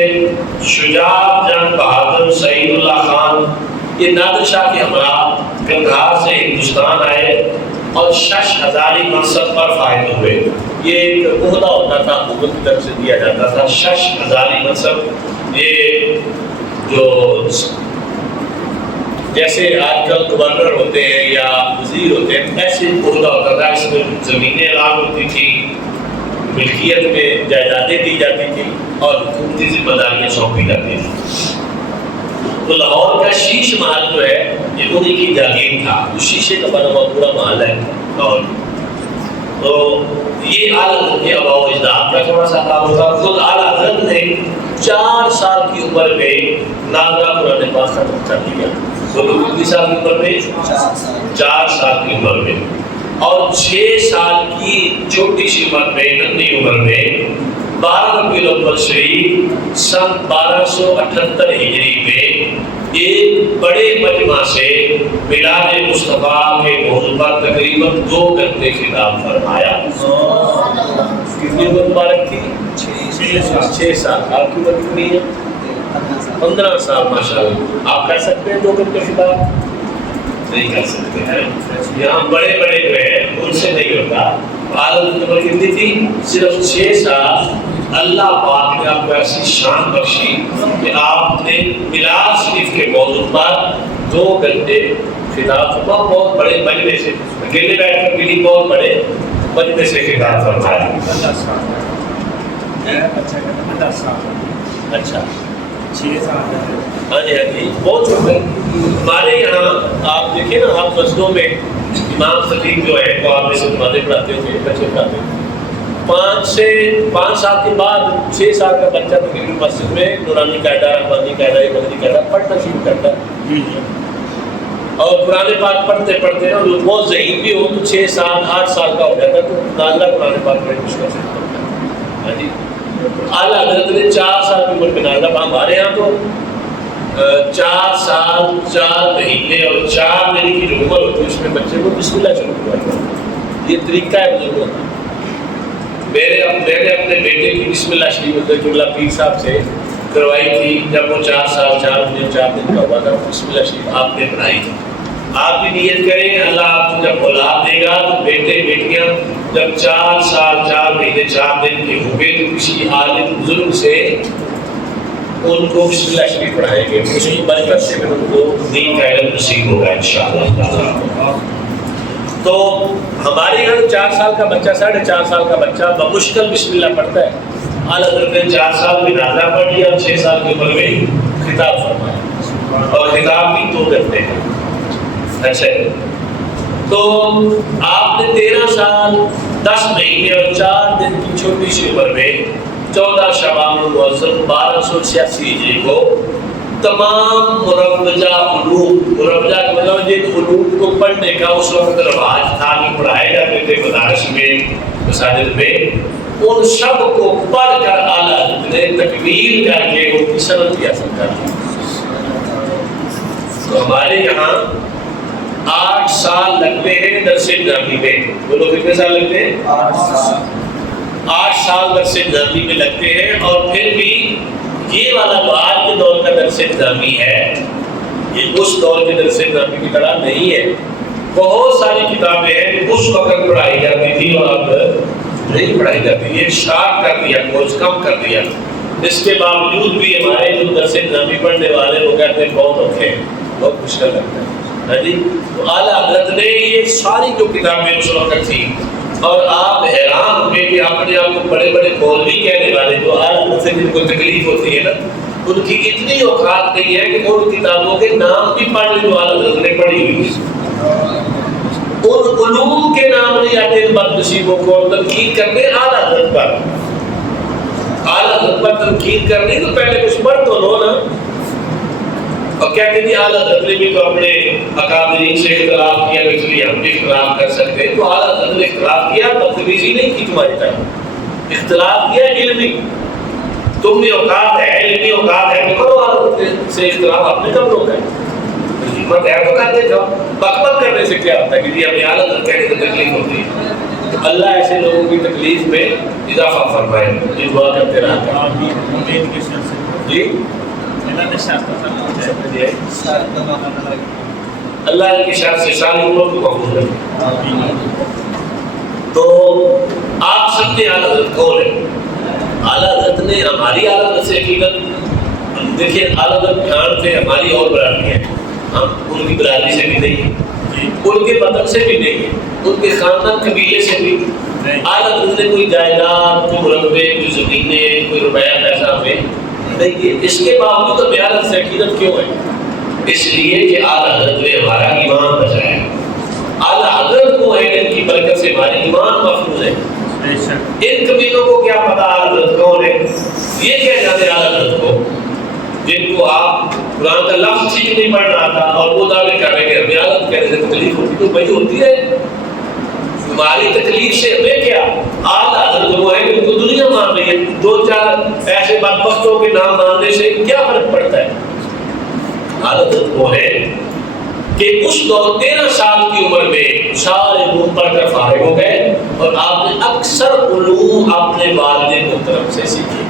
شجاع جنگ بہادر سعید اللہ خان، یہ نادر شاہ کے ہمراہ قندھار سے ہندوستان آئے اور 6000 منصب پر فائز ہوئے۔ یہ ایک عہدہ ہوتا تھا، حکومت کی طرف سے دیا جاتا تھا 6000 منصب۔ یہ جو جیسے آج کل گورنر ہوتے ہیں یا وزیر ہوتے ہیں، ایسے عہدہ ہوتا تھا۔ اس میں زمینیں اعلان ہوتی تھی، ملکیت میں جائیدادیں دی جاتی تھی اور حکومتی ذمہ داریاں سونپی جاتی تھی۔ تو لاہور کا شیش محل جو ہے یہ انہی کی جاگیر تھا، اس شیشے کا بنا ہوا پورا محل ہے لاہور۔ تو یہ اعلیٰ حضرت کے آباء و اجداد کا تھوڑا سا کام تھا۔ خود اعلیٰ حضرت نے 4 سال کی عمر میں ناظرہ قرآن پاک ختم کر دیا۔ تو کتنی سال کی عمر میں؟ 4 سال کی عمر میں۔ اور 6 سال کی چھوٹی سی عمر میں، ننھی عمر میں 12 ربیع الاول شریف سن 1278 ہجری میں ایک بڑے مجمع سے میلاد مصطفیٰ کے موضوع پر تقریباً 2 گھنٹے خطاب فرمایا. کتنی عمر مبارک تھی؟ 6 سال. آپ کی عمر کتنی ہے؟ 15 سال. ماشاءاللہ. آپ کر سکتے ہیں 2 گھنٹے خطاب؟ نہیں کر سکتے ہیں. یہاں بڑے بڑے جو ہیں ان سے نہیں ہوتا. عالم کی عمر کتنی تھی؟ صرف 6 سال. اللہ پاک نے آپ کو ایسی شان بخشی کہ آپ نے میلاد شریف کے موضوع پر 2 گھنٹے خطاب فرمایا. بہت بڑے مجمع سے اکیلے بیٹھ کر بھی نہیں, بہت بڑے مجمع سے خطاب فرمایا. اچھا 6 سال. ہاں جی ہاں جی بہت چھوٹے. ہمارے یہاں آپ دیکھیں نا, آپ مسجدوں میں امام خطیب جو ہے وہ آپ سے نمازیں پڑھاتے ہوئے بچے پڑھاتے ہیں. 5 سال کے بعد 6 سال کا بچہ تقریباً مسجد میں نورانی قاعدہ, رحمانی قاعدہ, مدنی قاعدہ پڑھنا شروع کرتا ہے. اور قرآن پاک پڑھتے پڑھتے نا بہت ذہین بھی ہو تو 6 سال 8 سال کا ہو جاتا تو نازلہ قرآن پاک بڑی مشکل سے پڑھتا ہے. ہاں جی اعلیٰ حضرت نے 4 سال کی عمر میں نازلہ. ہمارے یہاں تو 4 سال 4 مہینے اور 4 دن کی جو عمر ہوتی ہے اس میں بچے کو بسم اللہ شروع کروایا. یہ طریقہ ہے بزرگوں کا. میں نے اپنے بیٹے کی بسم اللہ شریف قبلہ پیر صاحب سے کروائی تھی جب وہ 4 سال 4 دن کا ہوا تھا. بسم اللہ شریف آپ نے پڑھائی تھی. آپ بھی نیت کریں اللہ آپ کو جب اولاد دے گا تو بیٹے بیٹیاں جب 4 سال 4 مہینے 4 دن کے ہوں گے تو کسی عالم بزرگ سے ان کو بسم اللہ شریف پڑھائیں گے. اس کی برکت سے ان کو دین کا علم نصیب ہوگا انشاءاللہ. تو ہمارے یہاں 4 سال کا بچہ 4.5 سال کا بچہ بمشکل بسم اللہ پڑھتا ہے. اعلیٰ حضرت نے 4 سال میں نازلہ پڑھ لیا اور 6 سال کی عمر میں خطاب فرمایا اور خطاب بھی 2 گھنٹے ہیں. اچھا تو آپ نے 13 سال 10 مہینے اور 4 دن کی چھوٹی سی عمر میں 14 شعبان المعظم 1286 ہجری کو تمام مروجہ علوم, مروجہ کا مطلب جن علوم کو پڑھنے کا اس وقت رواج تھا کہ پڑھائے جاتے تھے مدارس میں مساجد میں, ان سب کو پڑھ کر اعلیٰ حضرت نے تکمیل کر کے ان کی سند حاصل کر لی. تو ہمارے یہاں 8 سال لگتے ہیں درس نظامی میں. وہ لوگ کتنے سال لگتے ہیں؟ 8 سال درس نظامی میں لگتے ہیں. اور پھر بھی یہ والا جو آج کے دور کا درس نظامی ہے یہ اس دور کے درس نظامی کی طرح نہیں ہے. بہت ساری کتابیں ہیں جو اس وقت پڑھائی جاتی تھی اور اب نہیں پڑھائی جاتی. یہ شارٹ کر دیا, کورس کم کر دیا. اس کے باوجود بھی ہمارے جو درس نظامی پڑھنے والے وہ کہتے ہیں بہت اوکھے ہیں, بہت مشکل لگتا ہے. ہاں جی تو اعلیٰ حضرت نے یہ ساری جو کتابیں اس وقت تھی اور آپ حیران ہوں گے کہ اپنے آپ کو بڑے بڑے مولوی کہنے والے جو اعلیٰ حضرت سے جن کو تکلیف ہوتی ہے نا ان کی اتنی اوقات نہیں ہے کہ ان کتابوں کے نام بھی پڑھ لیں جو اعلیٰ حضرت نے پڑھی ہوئی. ان علوم کے نام نہیں آتے ان بد نصیبوں کو تنقید کرنے اعلیٰ حضرت پر. اعلیٰ حضرت پر تنقید کرنی تو پہلے کچھ پڑھ تو لو نا. اور کیا کہتے ہیں اعلیٰ حضرت نے بھی تو اپنے اکابرین سے اختلاف کیا تو اس لیے ہم بھی اختلاف کر سکتے ہیں. تو اعلیٰ حضرت نے اختلاف کیا, بدتمیزی نہیں کی تمہاری طرف, اختلاف کیا علمی. تم میں اوقات ہے, علمی اوقات ہے تو کرو اعلیٰ حضرت سے اختلاف. اپنے کمروں کا ہمت ہے تو کہتے جاؤ. بک بک کرنے سے کیا ہوتا ہے کہ جی ہمیں اعلیٰ حضرت کہنے سے تکلیف ہوتی ہے. تو اللہ ایسے لوگوں کی تکلیف میں اضافہ فرمائے. یہ دعا کرتے رہا جی اللہ کی شان سے ساری عمر کو محفوظ رکھے. تو آپ سمجھے اعلیٰ حضرت کون ہے؟ اعلیٰ حضرت نے ہماری اعلیٰ حضرت سے حقیقت دیکھیے. اعلیٰ حضرت پٹھان تھے, ہماری اور برادری ہیں, ہم ان کی برادری سے بھی نہیں ہیں, ان کے وطن سے بھی نہیں ہیں, ان کے خاندان قبیلے سے بھی. اعلیٰ حضرت نے کوئی جائیداد, کوئی مربے, کوئی زمینیں, کوئی روپیہ پیسہ ہمیں نہیں. اس کے باوجود اب اعلیٰ حضرت سے عقیدت کیوں ہے؟ اس لیے کہ اعلیٰ حضرت نے ہمارا ایمان بچایا. اعلیٰ حضرت کو ہے ان کی برکت سے ہمارے ایمان محفوظ ہے. ان کبیلوں کو کیا پتا اعلیٰ حضرت کون ہے؟ یہ کیا جاتے اعلیٰ حضرت کو جن کو آپ قرآن کا لفظ ٹھیک نہیں پڑھ رہا تھا اور وہ دعوے کر رہے کہ ہمیں اعلیٰ حضرت کہنے سے تکلیف ہوتی. تو وہی ہوتی ہے تمہاری تکلیف سے ہمیں کیا؟ اعلیٰ حضرت وہ ہے ان کو دنیا مان رہی ہے، دو چار ایسے بدبختوں کے نام ماننے سے کیا فرق پڑتا ہے؟ حالت وہ ہے کہ اس دور 13 سال کی عمر میں سارے علوم پڑھ کر فارغ ہو گئے اور آپ نے اکثر علوم اپنے والد محترم سے سیکھے۔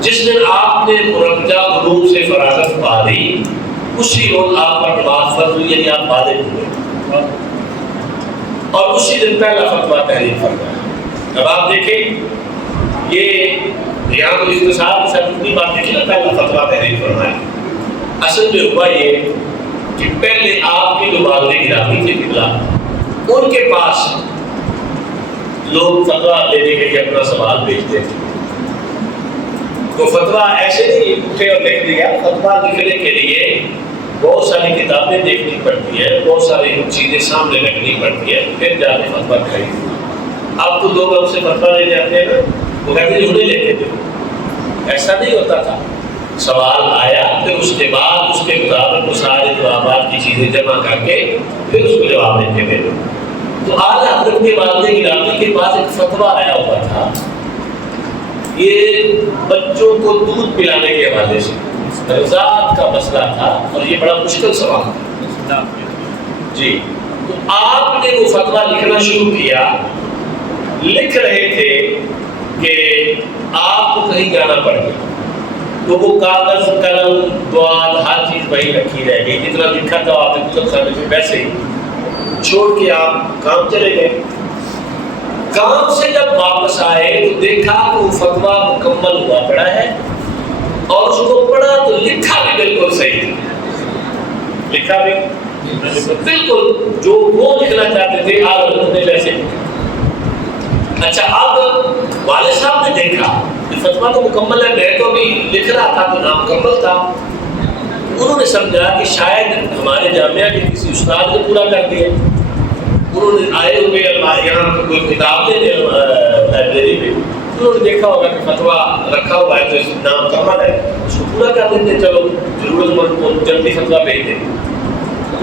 جس دن آپ نے مرکزہ علوم سے فراغت پا لی اسی روز آپ پر نماز فرض ہوئی، یعنی آپ بالغ ہوئے اور اسی دن پہلا فتویٰ تحریر فرمایا۔ اب آپ دیکھیں یہ یہاں تو اختصار کے ساتھ اتنی بات دیکھیں نا، پہلا فتویٰ تحریر فرمایا۔ اصل میں ہوا یہ کہ پہلے آپ کے جو والد گرامی تھے قبلہ، ان کے پاس لوگ فتویٰ لینے کے لیے اپنا سوال بھیجتے تھے، تو فتویٰ ایسے نہیں اٹھے اور لکھ دیا، فتویٰ لکھنے کے لیے بہت ساری کتابیں دیکھنی پڑتی ہیں، بہت ساری چیزیں سامنے رکھنی پڑتی ہیں، پھر جا کے فتویٰ خرید۔ اب تو لوگ ہم سے فتویٰ لے جاتے ہیں نا، وہ کہتے ہیں انہیں لے کے دو، ایسا نہیں ہوتا تھا۔ سوال آیا پھر اس کے بعد اس کے مطابق وہ سارے جوابات کی چیزیں جمع کر کے پھر اس کو جواب دیتے تھے۔ تو اعلیٰ حضرت کے والد گرامی کے پاس ایک فتویٰ آیا ہوا تھا، یہ بچوں کو دودھ پلانے کے حوالے سے رضاعت کا مسئلہ تھا اور یہ بڑا مشکل سوال تھا جی۔ تو آپ نے وہ فتویٰ لکھنا شروع کیا، لکھ رہے تھے کہ آپ کو کہیں جانا پڑ گیا تو وہ کاغذ قلم دوال ہر چیز وہی رکھی رہ گئی، جتنا لکھا تھا آپ نے کتب خانے میں ویسے ہی چھوڑ کے آپ کام چلے گئے۔ کام سے جب واپس آئے تو دیکھا کہ وہ فتویٰ مکمل ہوا پڑا ہے اور اس کو پڑھا تو لکھا بھی بالکل صحیح تھا، لکھا بھی بالکل جو وہ لکھنا چاہتے تھے آپ نے ویسے لکھا۔ اچھا اب والد صاحب نے دیکھا کہ فتویٰ تو مکمل ہے، میں تو بھی لکھ رہا تھا تو نامکمل تھا، انہوں نے سمجھا کہ شاید ہمارے جامعہ کے کسی استاد نے پورا کر دیا۔ انہوں نے آئے ہوئے یہاں کوئی کتاب دے لائبریری میں، انہوں نے دیکھا ہوگا کہ فتویٰ رکھا ہوا ہے تو نام کمل ہے، اس کو پورا کر دیتے، چلو ضرورت مند کو جلدی فتویٰ بھیج دیں۔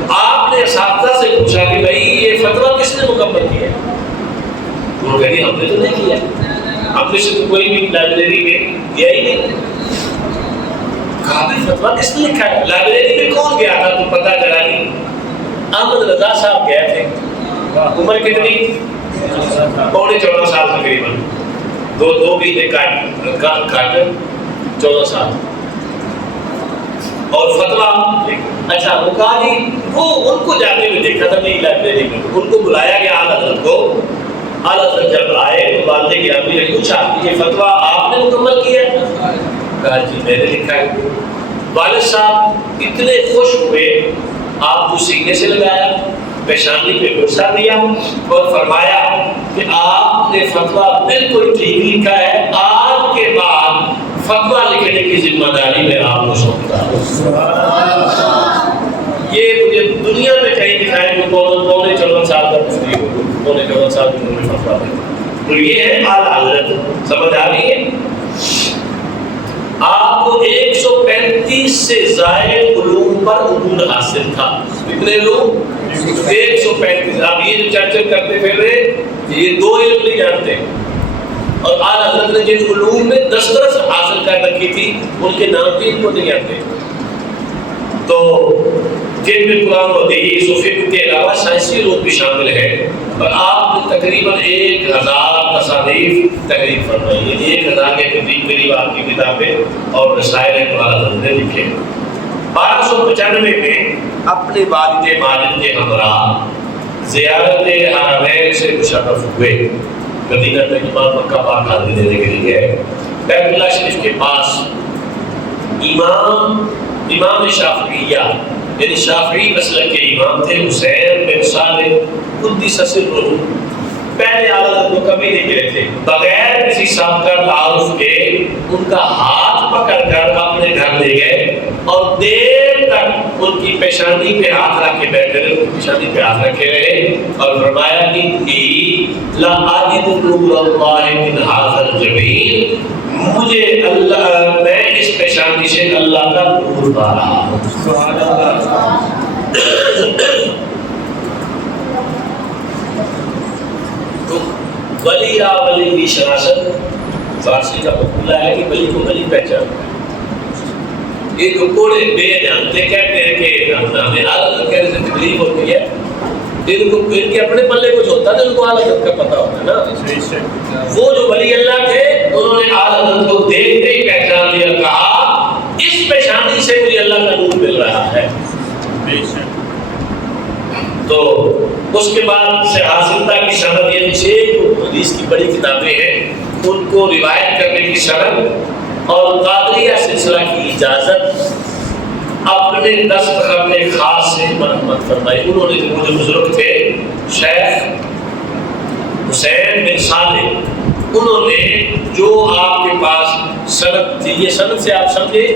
آپ نے اساتذہ سے پوچھا کہ بھائی یہ فتویٰ کس نے مکمل کیا ہے؟ انہوں نے کہا ہم نے تو نہیں کیا، ہم نے سے تو کوئی بھی لائبریری میں گیا ہی نہیں۔ کہا بھی فتویٰ کس نے لکھا ہے؟ لائبریری میں کون گیا تھا تو پتہ چلا نہیں احمد رضا صاحب گئے تھے، عمر کتنی؟ 14.5 سال تقریباً، دو مہینے کاٹ 14 سال، اور فتویٰ اچھا وہ کہا جی وہ ان کو جاتے ہوئے دیکھا تھا نہیں لائبریری میں، ان کو بلایا گیا اعلیٰ حضرت کو۔ اعلیٰ حضرت جب آئے تو والد گرامی نے پوچھا یہ فتویٰ آپ نے مکمل کیا ہے؟ کہا جی میں نے لکھا ہے۔ والد صاحب اتنے خوش ہوئے، آپ کو سینے سے لگایا، پیشانی پہ بوسہ دیا اور فرمایا کہ آپ نے فتویٰ بالکل ٹھیک لکھا ہے، آج کے بعد فتویٰ لکھنے کی ذمہ داری میں آپ کو سونپتا ہوں۔ یہ مجھے دنیا میں کہیں دکھائے کہ 14 سال کا مفتی ہو، 14 سال کی عمر میں فتویٰ دیتا، تو یہ ہے اعلیٰ حضرت۔ سمجھ آ رہی ہے؟ آپ کو 135 سے زائد علوم پر عبور حاصل تھا۔ کتنے علوم؟ 135۔ آپ یہ جو چرچا کرتے پھر رہے یہ 2 علم نہیں جانتے، اور اعلیٰ حضرت نے جن علوم میں دسترس حاصل کر رکھی تھی ان کے نام بھی ان کو نہیں آتے۔ تو جن میں قرآن و حدیث و فقہ کے علاوہ سائنسی علوم بھی شامل ہے، اور آپ نے تقریباً 1000 تصانیف تحریر فرمائی، یعنی 1000 کے قریب آپ کی کتابیں اور رسائل اعلیٰ حضرت نے لکھے۔ 1295 میں اپنے والد ماجد کے ہمراہ زیارت حرمین سے مشرف ہوئے، مدینہ طیبہ مکہ پاک حاضری دینے کے لیے بیت اللہ شریف کے پاس امام شافعیہ یعنی شافعی مسلک کے امام تھے حسین بن صالح قدس سرہ، پہلے اعلیٰ حضرت کو کبھی نہیں ملے تھے، بغیر کسی سابقہ تعارف کے ان کا ہاتھ پکڑ کر اپنے گھر لے گئے اور دیر تک ان کی پیشانی پہ ہاتھ رکھ کے بیٹھے رہے، ان کی پیشانی پہ ہاتھ رکھے رہے اور فرمایا کہ لا اجد نور اللہ من ھذا الجبین، مجھے اللہ میں اس پیشانی سے اللہ کا نور پا رہا ہوں۔ سبحان اللہ۔ بلیرا ولی کی شناست فارسی کا مقولہ ہے کہ ولی کو ولی پہچانتا ہے۔ یہ جو کوڑے بے جانتے کہتے ہیں کہ ہمیں حالت کہنے سے تکلیف ہوتی ہے، ان کے اپنے پلے کچھ ہوتا ہے، ان کو حالت کا پتہ ہوتا ہے نا۔ وہ جو ولی اللہ تھے انہوں نے حالت کو دیکھتے ہی پہچان لیا، کہا اس پیشانی سے مجھے اللہ کا نور مل رہا ہے۔ تو اس کے بعد سے حاصلتا کی سند، یہ 6 حدیث کی بڑی کتابیں ہیں، ان کو روایت کرنے کی سند اور قادریہ سلسلہ کی اجازت اپنے دستخط خاص سے مرحمت فرمائی۔ انہوں نے جو بزرگ تھے شیخ حسین بن صالح، انہوں نے جو آپ کے پاس سند تھی، یہ سند سے آپ سمجھے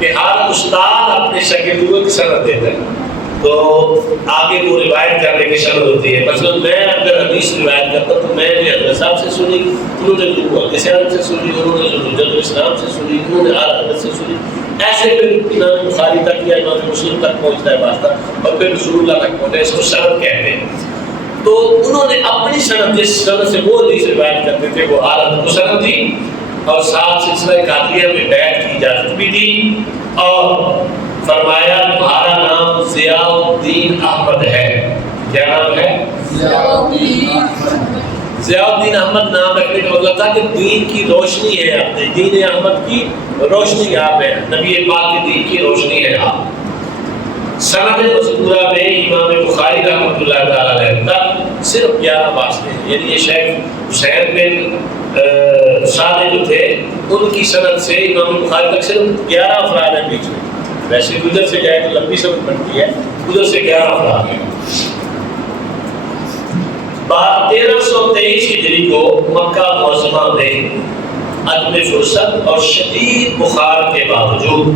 کہ ہر استاد اپنے شاگردوں کی سند دیتا ہے، تو آگے وہ روایت کرنے کی شرط ہوتی ہے۔ مثلا میں اگر حدیث روایت کرتا تو میں نے حضرت صاحب سے سنی، انہوں نے محدث عالم سے سنی، انہوں نے حجت الاسلام سے سنی، انہوں نے اعلیٰ حضرت سے سنی، ایسے پھر امام بخاری تک یا امام مسلم تک پہنچتا ہے واسطہ، اور پھر رسول اللہ تک پہنچتا ہے، اس کو سند کہتے ہیں۔ تو انہوں نے اپنی سند، جس سند سے وہ حدیث روایت کرتے تھے وہ اعلیٰ حضرت کو سند تھی، اور ساتھ سلسلہ قادریہ میں بیعت کی اجازت بھی دی، اور فرمایا تمہارا نام ضیاء الدین احمد ہے۔ کیا نام ہے؟ ضیاء الدین احمد نام رکھنے کا مطلب تھا کہ دین کی روشنی ہے، اپنے دین احمد کی روشنی آپ ہیں، نبی پاک کے دین کی روشنی ہے آپ۔ سند مذکورہ میں امام بخاری رحمۃ اللہ تعالیٰ علیہ تک صرف 11 واسطے ہیں، یعنی یہ شیخ حسین بن صالح جو تھے ان کی سند سے امام بخاری تک صرف 11 افراد ہیں بیچ میں، ویسے ادھر سے جائے تو لمبی سند بنتی ہے، ادھر سے 11 افراد ہیں۔ 1323 ہجری کو مکہ معظمہ میں عدم فرصت اور شدید بخار کے باوجود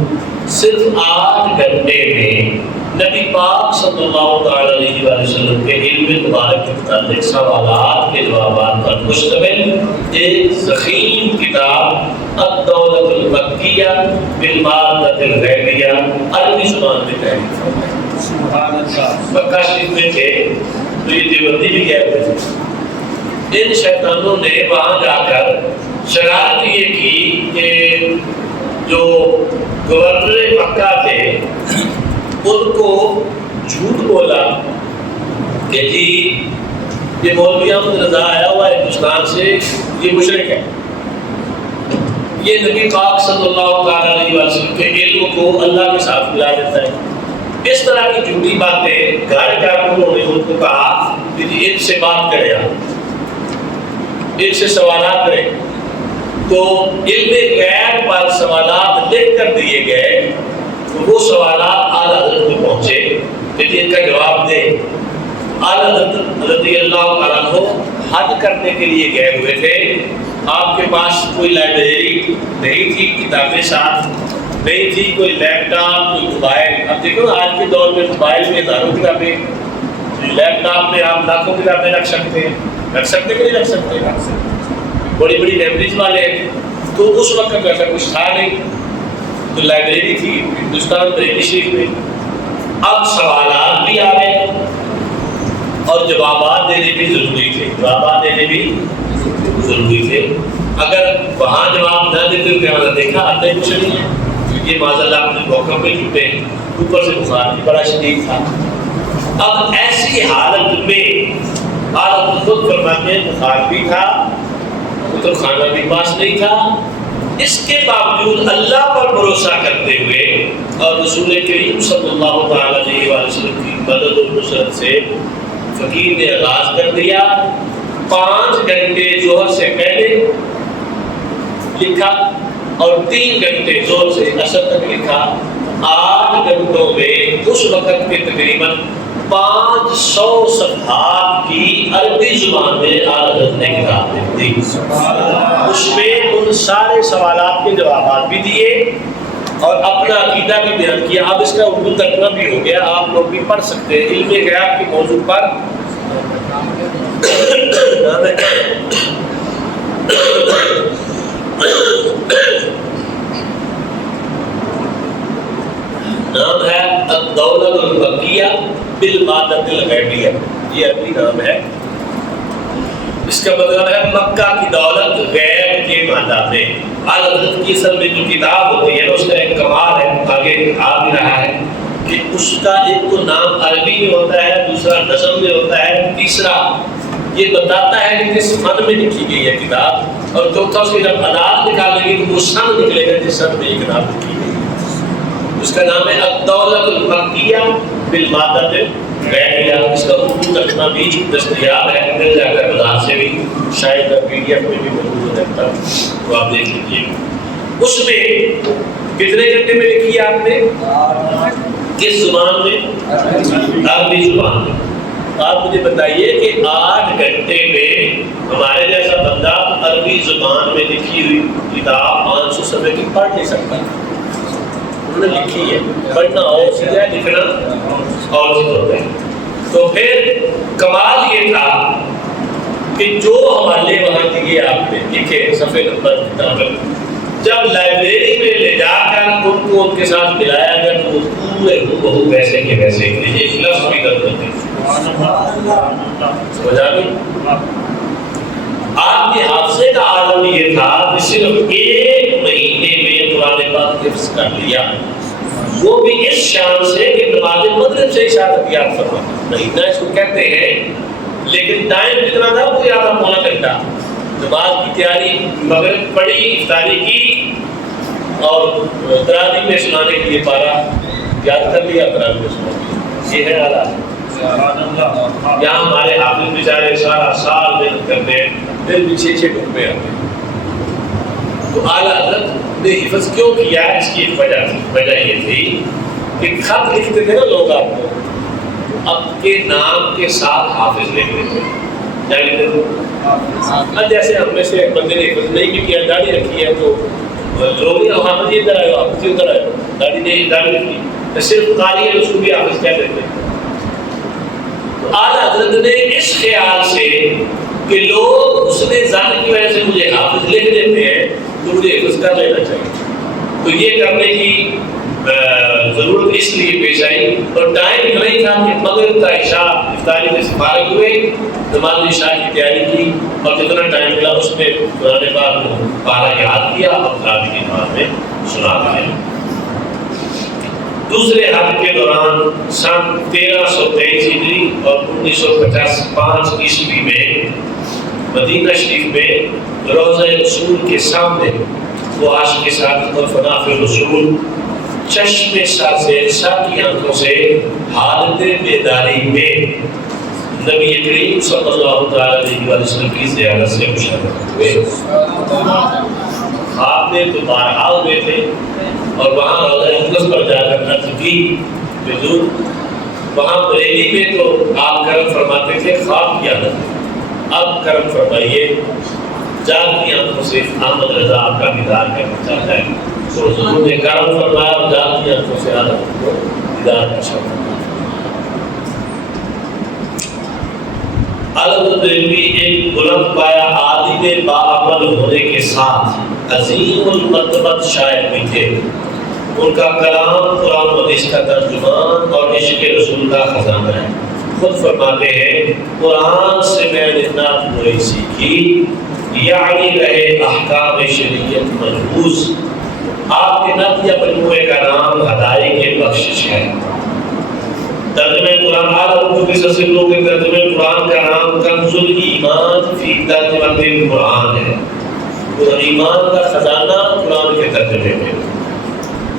صرف 8 گھنٹے میں نبی پاک صلی اللہ علیہ وسلم کے علم مبارک کے متعلق سوالات کے جوابات پر مشتمل ایک ضخیم کتاب الدولۃ المکیہ بالمادۃ الغیبیہ عربی زبان میں تحریر فرمائی۔ سبحان اللہ۔ مکہ شریف میں تھے تو یہ دیوبندی بھی گئے ہوئے تھے، ان شیطانوں نے وہاں جا کر شرارت یہ کی کہ جو گورنر مکہ تھے ان کو جھوٹ بولا کہ جی یہ مولوی احمد رضا آیا ہوا ہے ہندوستان سے، یہ مشرک ہے، یہ نبی پاک صلی اللہ علیہ وسلم کے علم کو اللہ کے ساتھ ملا دیتا ہے۔ اس طرح کی جھوٹی باتیں گھر جا کر انہوں نے ان کو کہا کہ جی ان سے بات کریں، آپ ان سے سوالات کریں، تو علم غیب پر سوالات لکھ کر دیے گئے، تو وہ سوالات اعلیٰ حضرت کو پہنچے کہ ان کا جواب دیں۔ اعلیٰ حضرت رضی اللہ عنہ حج کرنے کے لیے گئے ہوئے تھے، آپ کے پاس کوئی لائبریری نہیں تھی، کتابیں ساتھ نہیں تھی، کوئی لیپ ٹاپ، کوئی موبائل۔ اب دیکھو آج کے دور میں موبائل میں ہزاروں کتابیں، لیپ ٹاپ میں آپ لاکھوں کتابیں رکھ سکتے ہیں، رکھ سکتے کہ نہیں رکھ سکتے، بڑی بڑی میموریز والے ہیں۔ تو اس وقت ایسا کچھ تھا نہیں، تو لائبریری تھی ہندوستان بریلی شریف میں۔ اب سوالات بھی آ گئے اور جوابات دینے بھی ضروری تھے، جوابات دینے بھی ضروری تھے۔ اگر وہاں جواب نہ دیتے تو ہمارا دیکھا آتا ہی کچھ نہیں ہے، یہ معاذ اللہ اپنے موقع پہ جھوٹے، اوپر سے بخار بھی بڑا شدید تھا۔ اب ایسی حالت میں حالت خود فرماتے ہیں بخار بھی تھا، کتب خانہ بھی پاس نہیں تھا، اس کے باوجود اللہ پر بھروسہ کرتے ہوئے اور رسول کریم صلی اللہ علیہ وسلم کی مدد و نصرت سے فقیر نے آغاز کر دیا۔ 5 گھنٹے ظہر سے پہلے لکھا اور 3 گھنٹے ظہر سے عصر تک لکھا۔ 8 گھنٹوں میں اس وقت کے تقریباً 500 صفحات کی عربی زبان میں حضرت نے کتاب لکھ دی۔ اس میں ان سارے سوالات کے جوابات بھی دیے اور اپنا عقیدہ بھی بیان کیا۔ اب اس کا اردو ترجمہ بھی ہو گیا، آپ لوگ بھی پڑھ سکتے ہیں۔ علم غیب کے موضوع پر نام ہے الدولۃ المکیہ بالمادۃ الغیبیہ، یہ عربی نام ہے۔ اس کا مطلب ہے مکہ کی دولت غیب کے معنی میں۔ حضرت کی اصل میں جو کتاب ہوتی ہے اس کا ایک کمال ہے، آگے آ بھی رہا ہے کہ اس کا ایک تو نام عربی میں ہوتا ہے، دوسرا نظم میں ہوتا ہے، تیسرا یہ بتاتا ہے کہ کس فن میں لکھی گئی ہے کتاب، اور چوتھا اس کی جب عداد نکالیں گے تو وہ سن نکلے گا جس سن میں یہ کتاب لکھی گئی ہے۔ اس کا نام ہے الدولۃ المکیہ بالمادۃ الغیبیہ۔ اس کا اردو ترجمہ بھی دستیاب ہے، مل جائے گا بازار سے بھی، شاید پی ڈی ایف میں بھی موجود ہے، تو آپ دیکھ لیجیے۔ اس میں کتنے گھنٹے میں لکھی ہے آپ نے؟ کس زبان میں؟ عربی زبان میں۔ آپ مجھے بتائیے کہ 8 گھنٹے میں ہمارے جیسا بندہ عربی زبان میں لکھی ہوئی کتاب 500 صفحے کی پڑھ نہیں سکتا۔ انہوں نے لکھی ہے، پڑھنا اور چیز ہے، لکھنا اور چیز ہوتا ہے۔ تو پھر کمال یہ تھا کہ جو حوالے وہاں دیے آپ نے لکھے صفحے نمبر کتاب، جب لائبریری میں لے جا کر ان کو ان کے ساتھ ملایا گیا تو وہ پورے بہو ویسے کے ویسے ایک لفظ بھی غلط ہوتے ہیں۔ سمجھا نہیں؟ آپ کے حافظے کا عالم یہ تھا کہ صرف 1 مہینے میں قرآن پاک حفظ کر لیا، وہ بھی اس شان سے کہ نماز مغرب سے اشارت یاد فرما۔ مہینہ اس کو کہتے ہیں، لیکن ٹائم کتنا تھا؟ وہ یاد ہے پونا گھنٹہ۔ نماز کی تیاری، مغرب پڑھی، افطاری کی، اور تراویح میں سنانے کے لیے پارا یاد کر لیا، تراویح میں سنا لیا۔ یہ ہے حالات۔ یہاں ہمارے حافظ بیچارے سارا سال محنت کرتے ہیں، پھر بھی 6 ٹکڑے آتے ہیں۔ تو اعلیٰ حضرت نے حفظ کیوں کیا؟ اس کی ایک وجہ یہ تھی کہ خط لکھتے تھے نا لوگ آپ کو، اب کے نام کے ساتھ حافظ لکھ لیتے ہیں۔ جیسے ہم میں سے ایک بندے نے حفظ نہیں بھی کیا، داڑھی رکھی ہے، تو لوگ حافظ ادھر آئے، حافظ ادھر آئے، داڑھی نہیں، داڑھی رکھی، صرف قاری ہے اس کو بھی حافظ کہہ دیتے ہیں۔ اعلیٰ حضرت نے اس خیال سے کہ لوگ اس نے ظن کی وجہ سے مجھے حافظ لکھ دیتے ہیں تو مجھے حفظ کر لینا چاہیے، تو یہ کرنے کی ضرورت اس لیے پیش آئی۔ اور ٹائم نہیں تھا کہ مغرب کا عشاء افطاری میں فارغ ہوئے، نماز عشاء کی تیاری کی، اور جتنا ٹائم ملا اس میں قرآن پاک کو پارا یاد کیا اور تراویح کی نماز میں سنا دیا۔ دوسرے حج کے دوران سن 1323 ہجری اور 1955 عیسوی میں مدینہ شریف میں روضہ رسول کے سامنے وہ عاشق کے ساتھ اور فناف رسول چشم سر سے سر کی آنکھوں سے حالت بیداری میں نبی کریم صلی اللہ علیہ وسلم کی زیارت سے مشرف ہوئے۔ خواب میں تو بارہا ہوئے تھے، اور وہاں روضہ اقدس پر جا کر عرض کی حضور، وہاں بریلی میں تو آپ کرم فرماتے تھے خواب کی عادت ہے، اب کرم فرمائیے جاگتی آنکھوں سے احمد رضا آپ کا دیدار کرنا چاہتا ہے۔ تو حضور نے کرم فرمایا اور جاگتی آنکھوں سے عادت کو دیدار کا شوق فرمایا۔ حضرت بھی ایک بلند پایا عالم باعمل ہونے کے ساتھ عظیم المرتبت شاعر بھی تھے۔ ان کا کلام قرآن و حدیث کا ترجمان اور عشق رسول کا خزانہ ہے۔ خود فرماتے ہیں قرآن سے میں نے نعت گوئی سیکھی، یعنی رہے احکام شریعت ملحوظ۔ آپ کے نعت یا مجموعے کا نام ہدایے کے بخشش ہے۔ ترجمہ قرآن اردو کے سلسلے لوگ ترجمہ قرآن کا نام کنز الایمان فی ترجمہ القرآن ہے۔ وہ ایمان کا خزانہ قرآن کے ترجمے میں،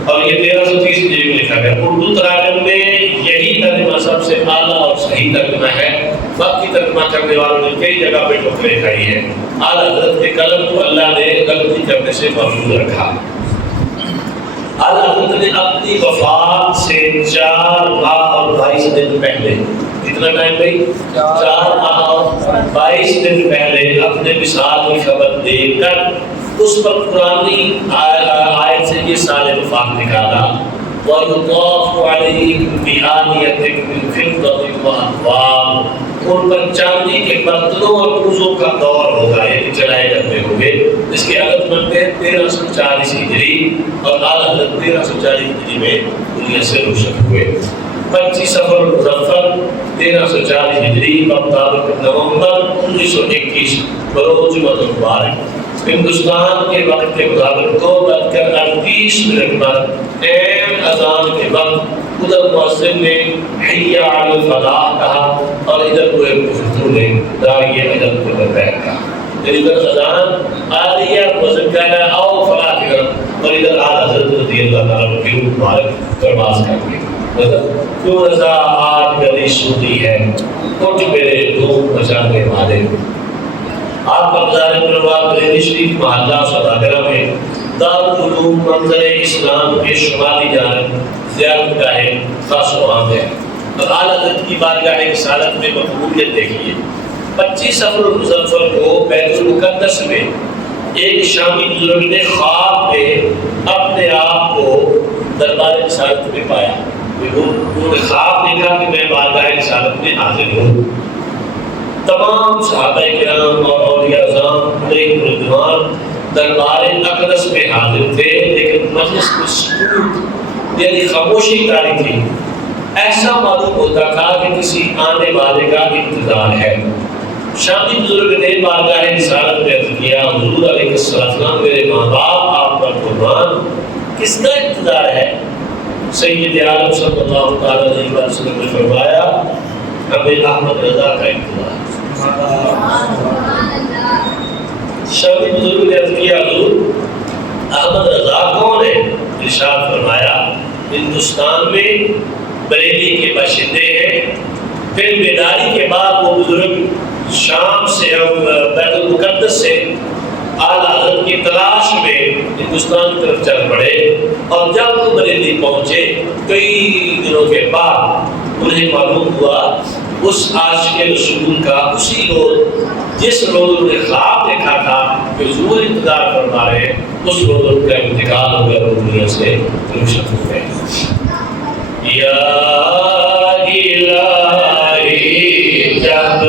اور یہ 1330 ہجری میں لکھا گیا۔ اردو تراجم میں یہی ترجمہ سب سے اعلیٰ اور صحیح ترجمہ ہے۔ باقی ترجمہ کرنے والوں نے کئی جگہ پہ ٹوکرے کھائی ہے۔ اعلیٰ حضرت کے قلم کو اللہ نے غلطی کرنے سے محفوظ رکھا۔ اعلیٰ حضرت نے اپنی وفات سے 4 ماہ اور 22 دن پہلے، کتنا ٹائم بھائی؟ 4 ماہ اور 22 دن پہلے اپنے وصال کی خبر دے کر اس پر قرآنی آیت سے یہ سال وفات نکالا۔ وَيُطَافُ عَلَيْهِمْ بِآنِيَةٍ مِّن فِضَّةٍ وَأَكْوَابٍ، ان پر چاندی کے برتنوں اور کوزوں کا دور ہوگا، یعنی چلائے جاتے ہوں گے۔ اس کے عدد بنتے ہیں 1340 ہجری، اور اعلیٰ حضرت 1340 ہجری میں دنیا سے روشن ہوئے۔ 25 سفر المظفر 1340 ہجری بمطابق نومبر 1921 بروز جمعۃ المبارک ہندوستان کے وقت کے مطابق 2:38 پر اہم اذان کے وقت ادھر مؤذن نے حی علی الفلاح کہا اور ادھر پورے مفتو نے داعی اجل کو لبیک کہا. یعنی ادھر اذان عالیہ وزن کہنا او فلاح کی اور ادھر اعلیٰ حضرت رضی اللہ تعالیٰ کی مبارک پرواز کر کے کیوں رضا آج گلی سوتی ہے اٹھ میرے دھوم مچانے والے. آپ کا مزار پرواز بریلی شریف محلہ سوداگرہ میں دارالعلوم منظر اسلام کے شمالی جانب زیارت گاہ خاص و عام ہے. اور اعلیٰ حضرت کی بارگاہ رسالت میں مقبولیت دیکھیے. 25 سفر المظفر کو بیت المقدس میں ایک شامی بزرگ نے خواب میں اپنے آپ کو دربار رسالت میں پایا. انہوں نے خواب دیکھا کہ میں بارگاہ رسالت میں حاضر ہوں. تمام صحابہ کرام اور اولیاء اعظام علیہ رضوان دربار اقدس میں حاضر تھے لیکن مجلس میں سکوت یعنی خاموشی طاری تھی. ایسا معلوم ہوتا تھا کہ کسی آنے والے کا انتظار ہے. شامی بزرگ نے بارگاہ رسالت میں عرض کیا حضور علیہ السلام میرے ماں باپ آپ پر قربان کس کا انتظار ہے؟ سید عالم صلی اللہ تعالی علیہ وسلم نے فرمایا ہمیں احمد رضا کا انتظار. شامی بزرگ نے عرض کیا حضور احمد رضا کون ہے؟ ارشاد فرمایا ہندوستان میں بریلی کے باشندے ہیں. پھر بیداری کے بعد وہ بزرگ شام سے بیت المقدس سے اعلیٰ حضرت کی تلاش میں ہندوستان کی طرف چل پڑے اور جب وہ بریلی پہنچے کئی دنوں کے بعد انہیں معلوم ہوا اس عاشق رسول کا اسی روز جس روز انہیں خواب دیکھا تھا کہ حضور انتظار فرما رہے اس روز ان کا انتقال ہو گیا دنیا سے رخصت ہو گئے. یا الہی جب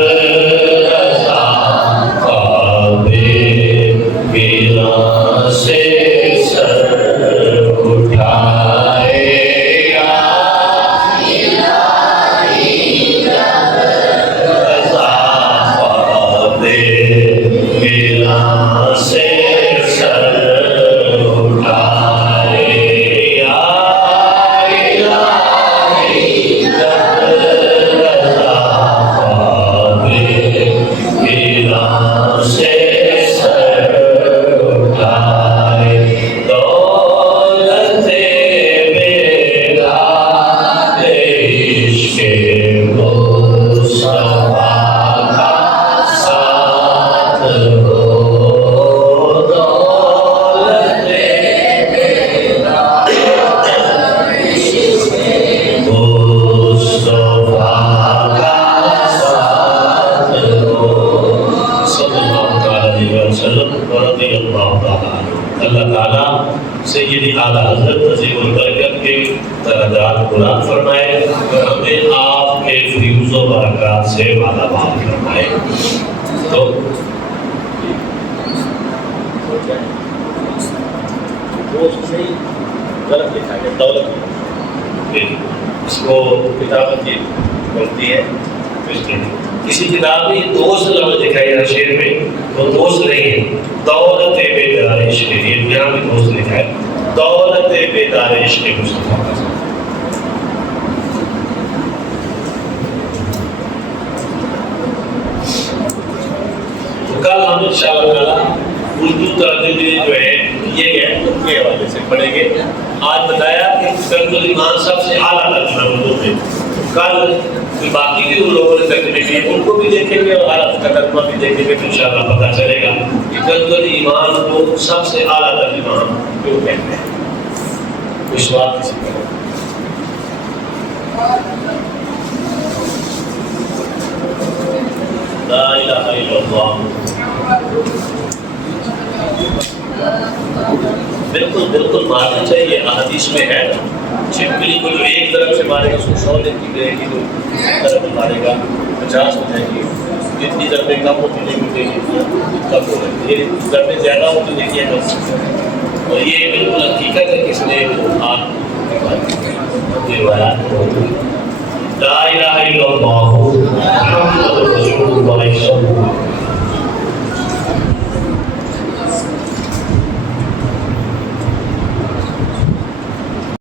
اللہ تعالیٰ سیدی اعلیٰ حضرت عظیم البرکت کے درجات بلند فرمائے اور ہمیں آپ کے فیوز و برکات سے مالا مال فرمائے. تو غلط لکھا ہے دولت اس کو کتابت یہ بولتی ہے کسی کتاب میں دوست لفظ لکھا ہے شعر میں وہ دوست نہیں ہے دولت بیدار عشق یہاں بھی دوست لکھا ہے دولت بیدار عشق مصطفیٰ. کل ہم انشاءاللہ تعالیٰ اردو ترجمے جو ہے یہ ہے ان کے حوالے سے پڑھیں گے. آج بتایا کہ کنز الایمان سب سے اعلیٰ ترجمہ اردو میں. کل باقی بھی ان لوگوں نے ترجمے کیے ان کو بھی دیکھیں گے اور اعلیٰ کا ترجمہ بھی دیکھیں گے تو انشاءاللہ پتہ چلے گا کہ کنز الایمان کو سب سے اعلیٰ ترجمہ کیوں کہتے ہیں. کوئی سوال کسی کا؟ لا الہ الا اللہ. بالکل بالکل مارنا چاہیے. احادیث میں ہے چھپکلی کو جو ایک طرف سے مارے گا اس کو 100 لکھی گئے گی تو طرف مارے گا 50 ہو جائے گی. جتنی ضربیں کم ہوتی نہیں ملے گی کم ہو جائے گی. یہ ضربیں زیادہ ہوتی دیکھیے گا اور یہ بالکل حقیقت ہے. کس نے آپ یہ روایات لا الہ الا اللہ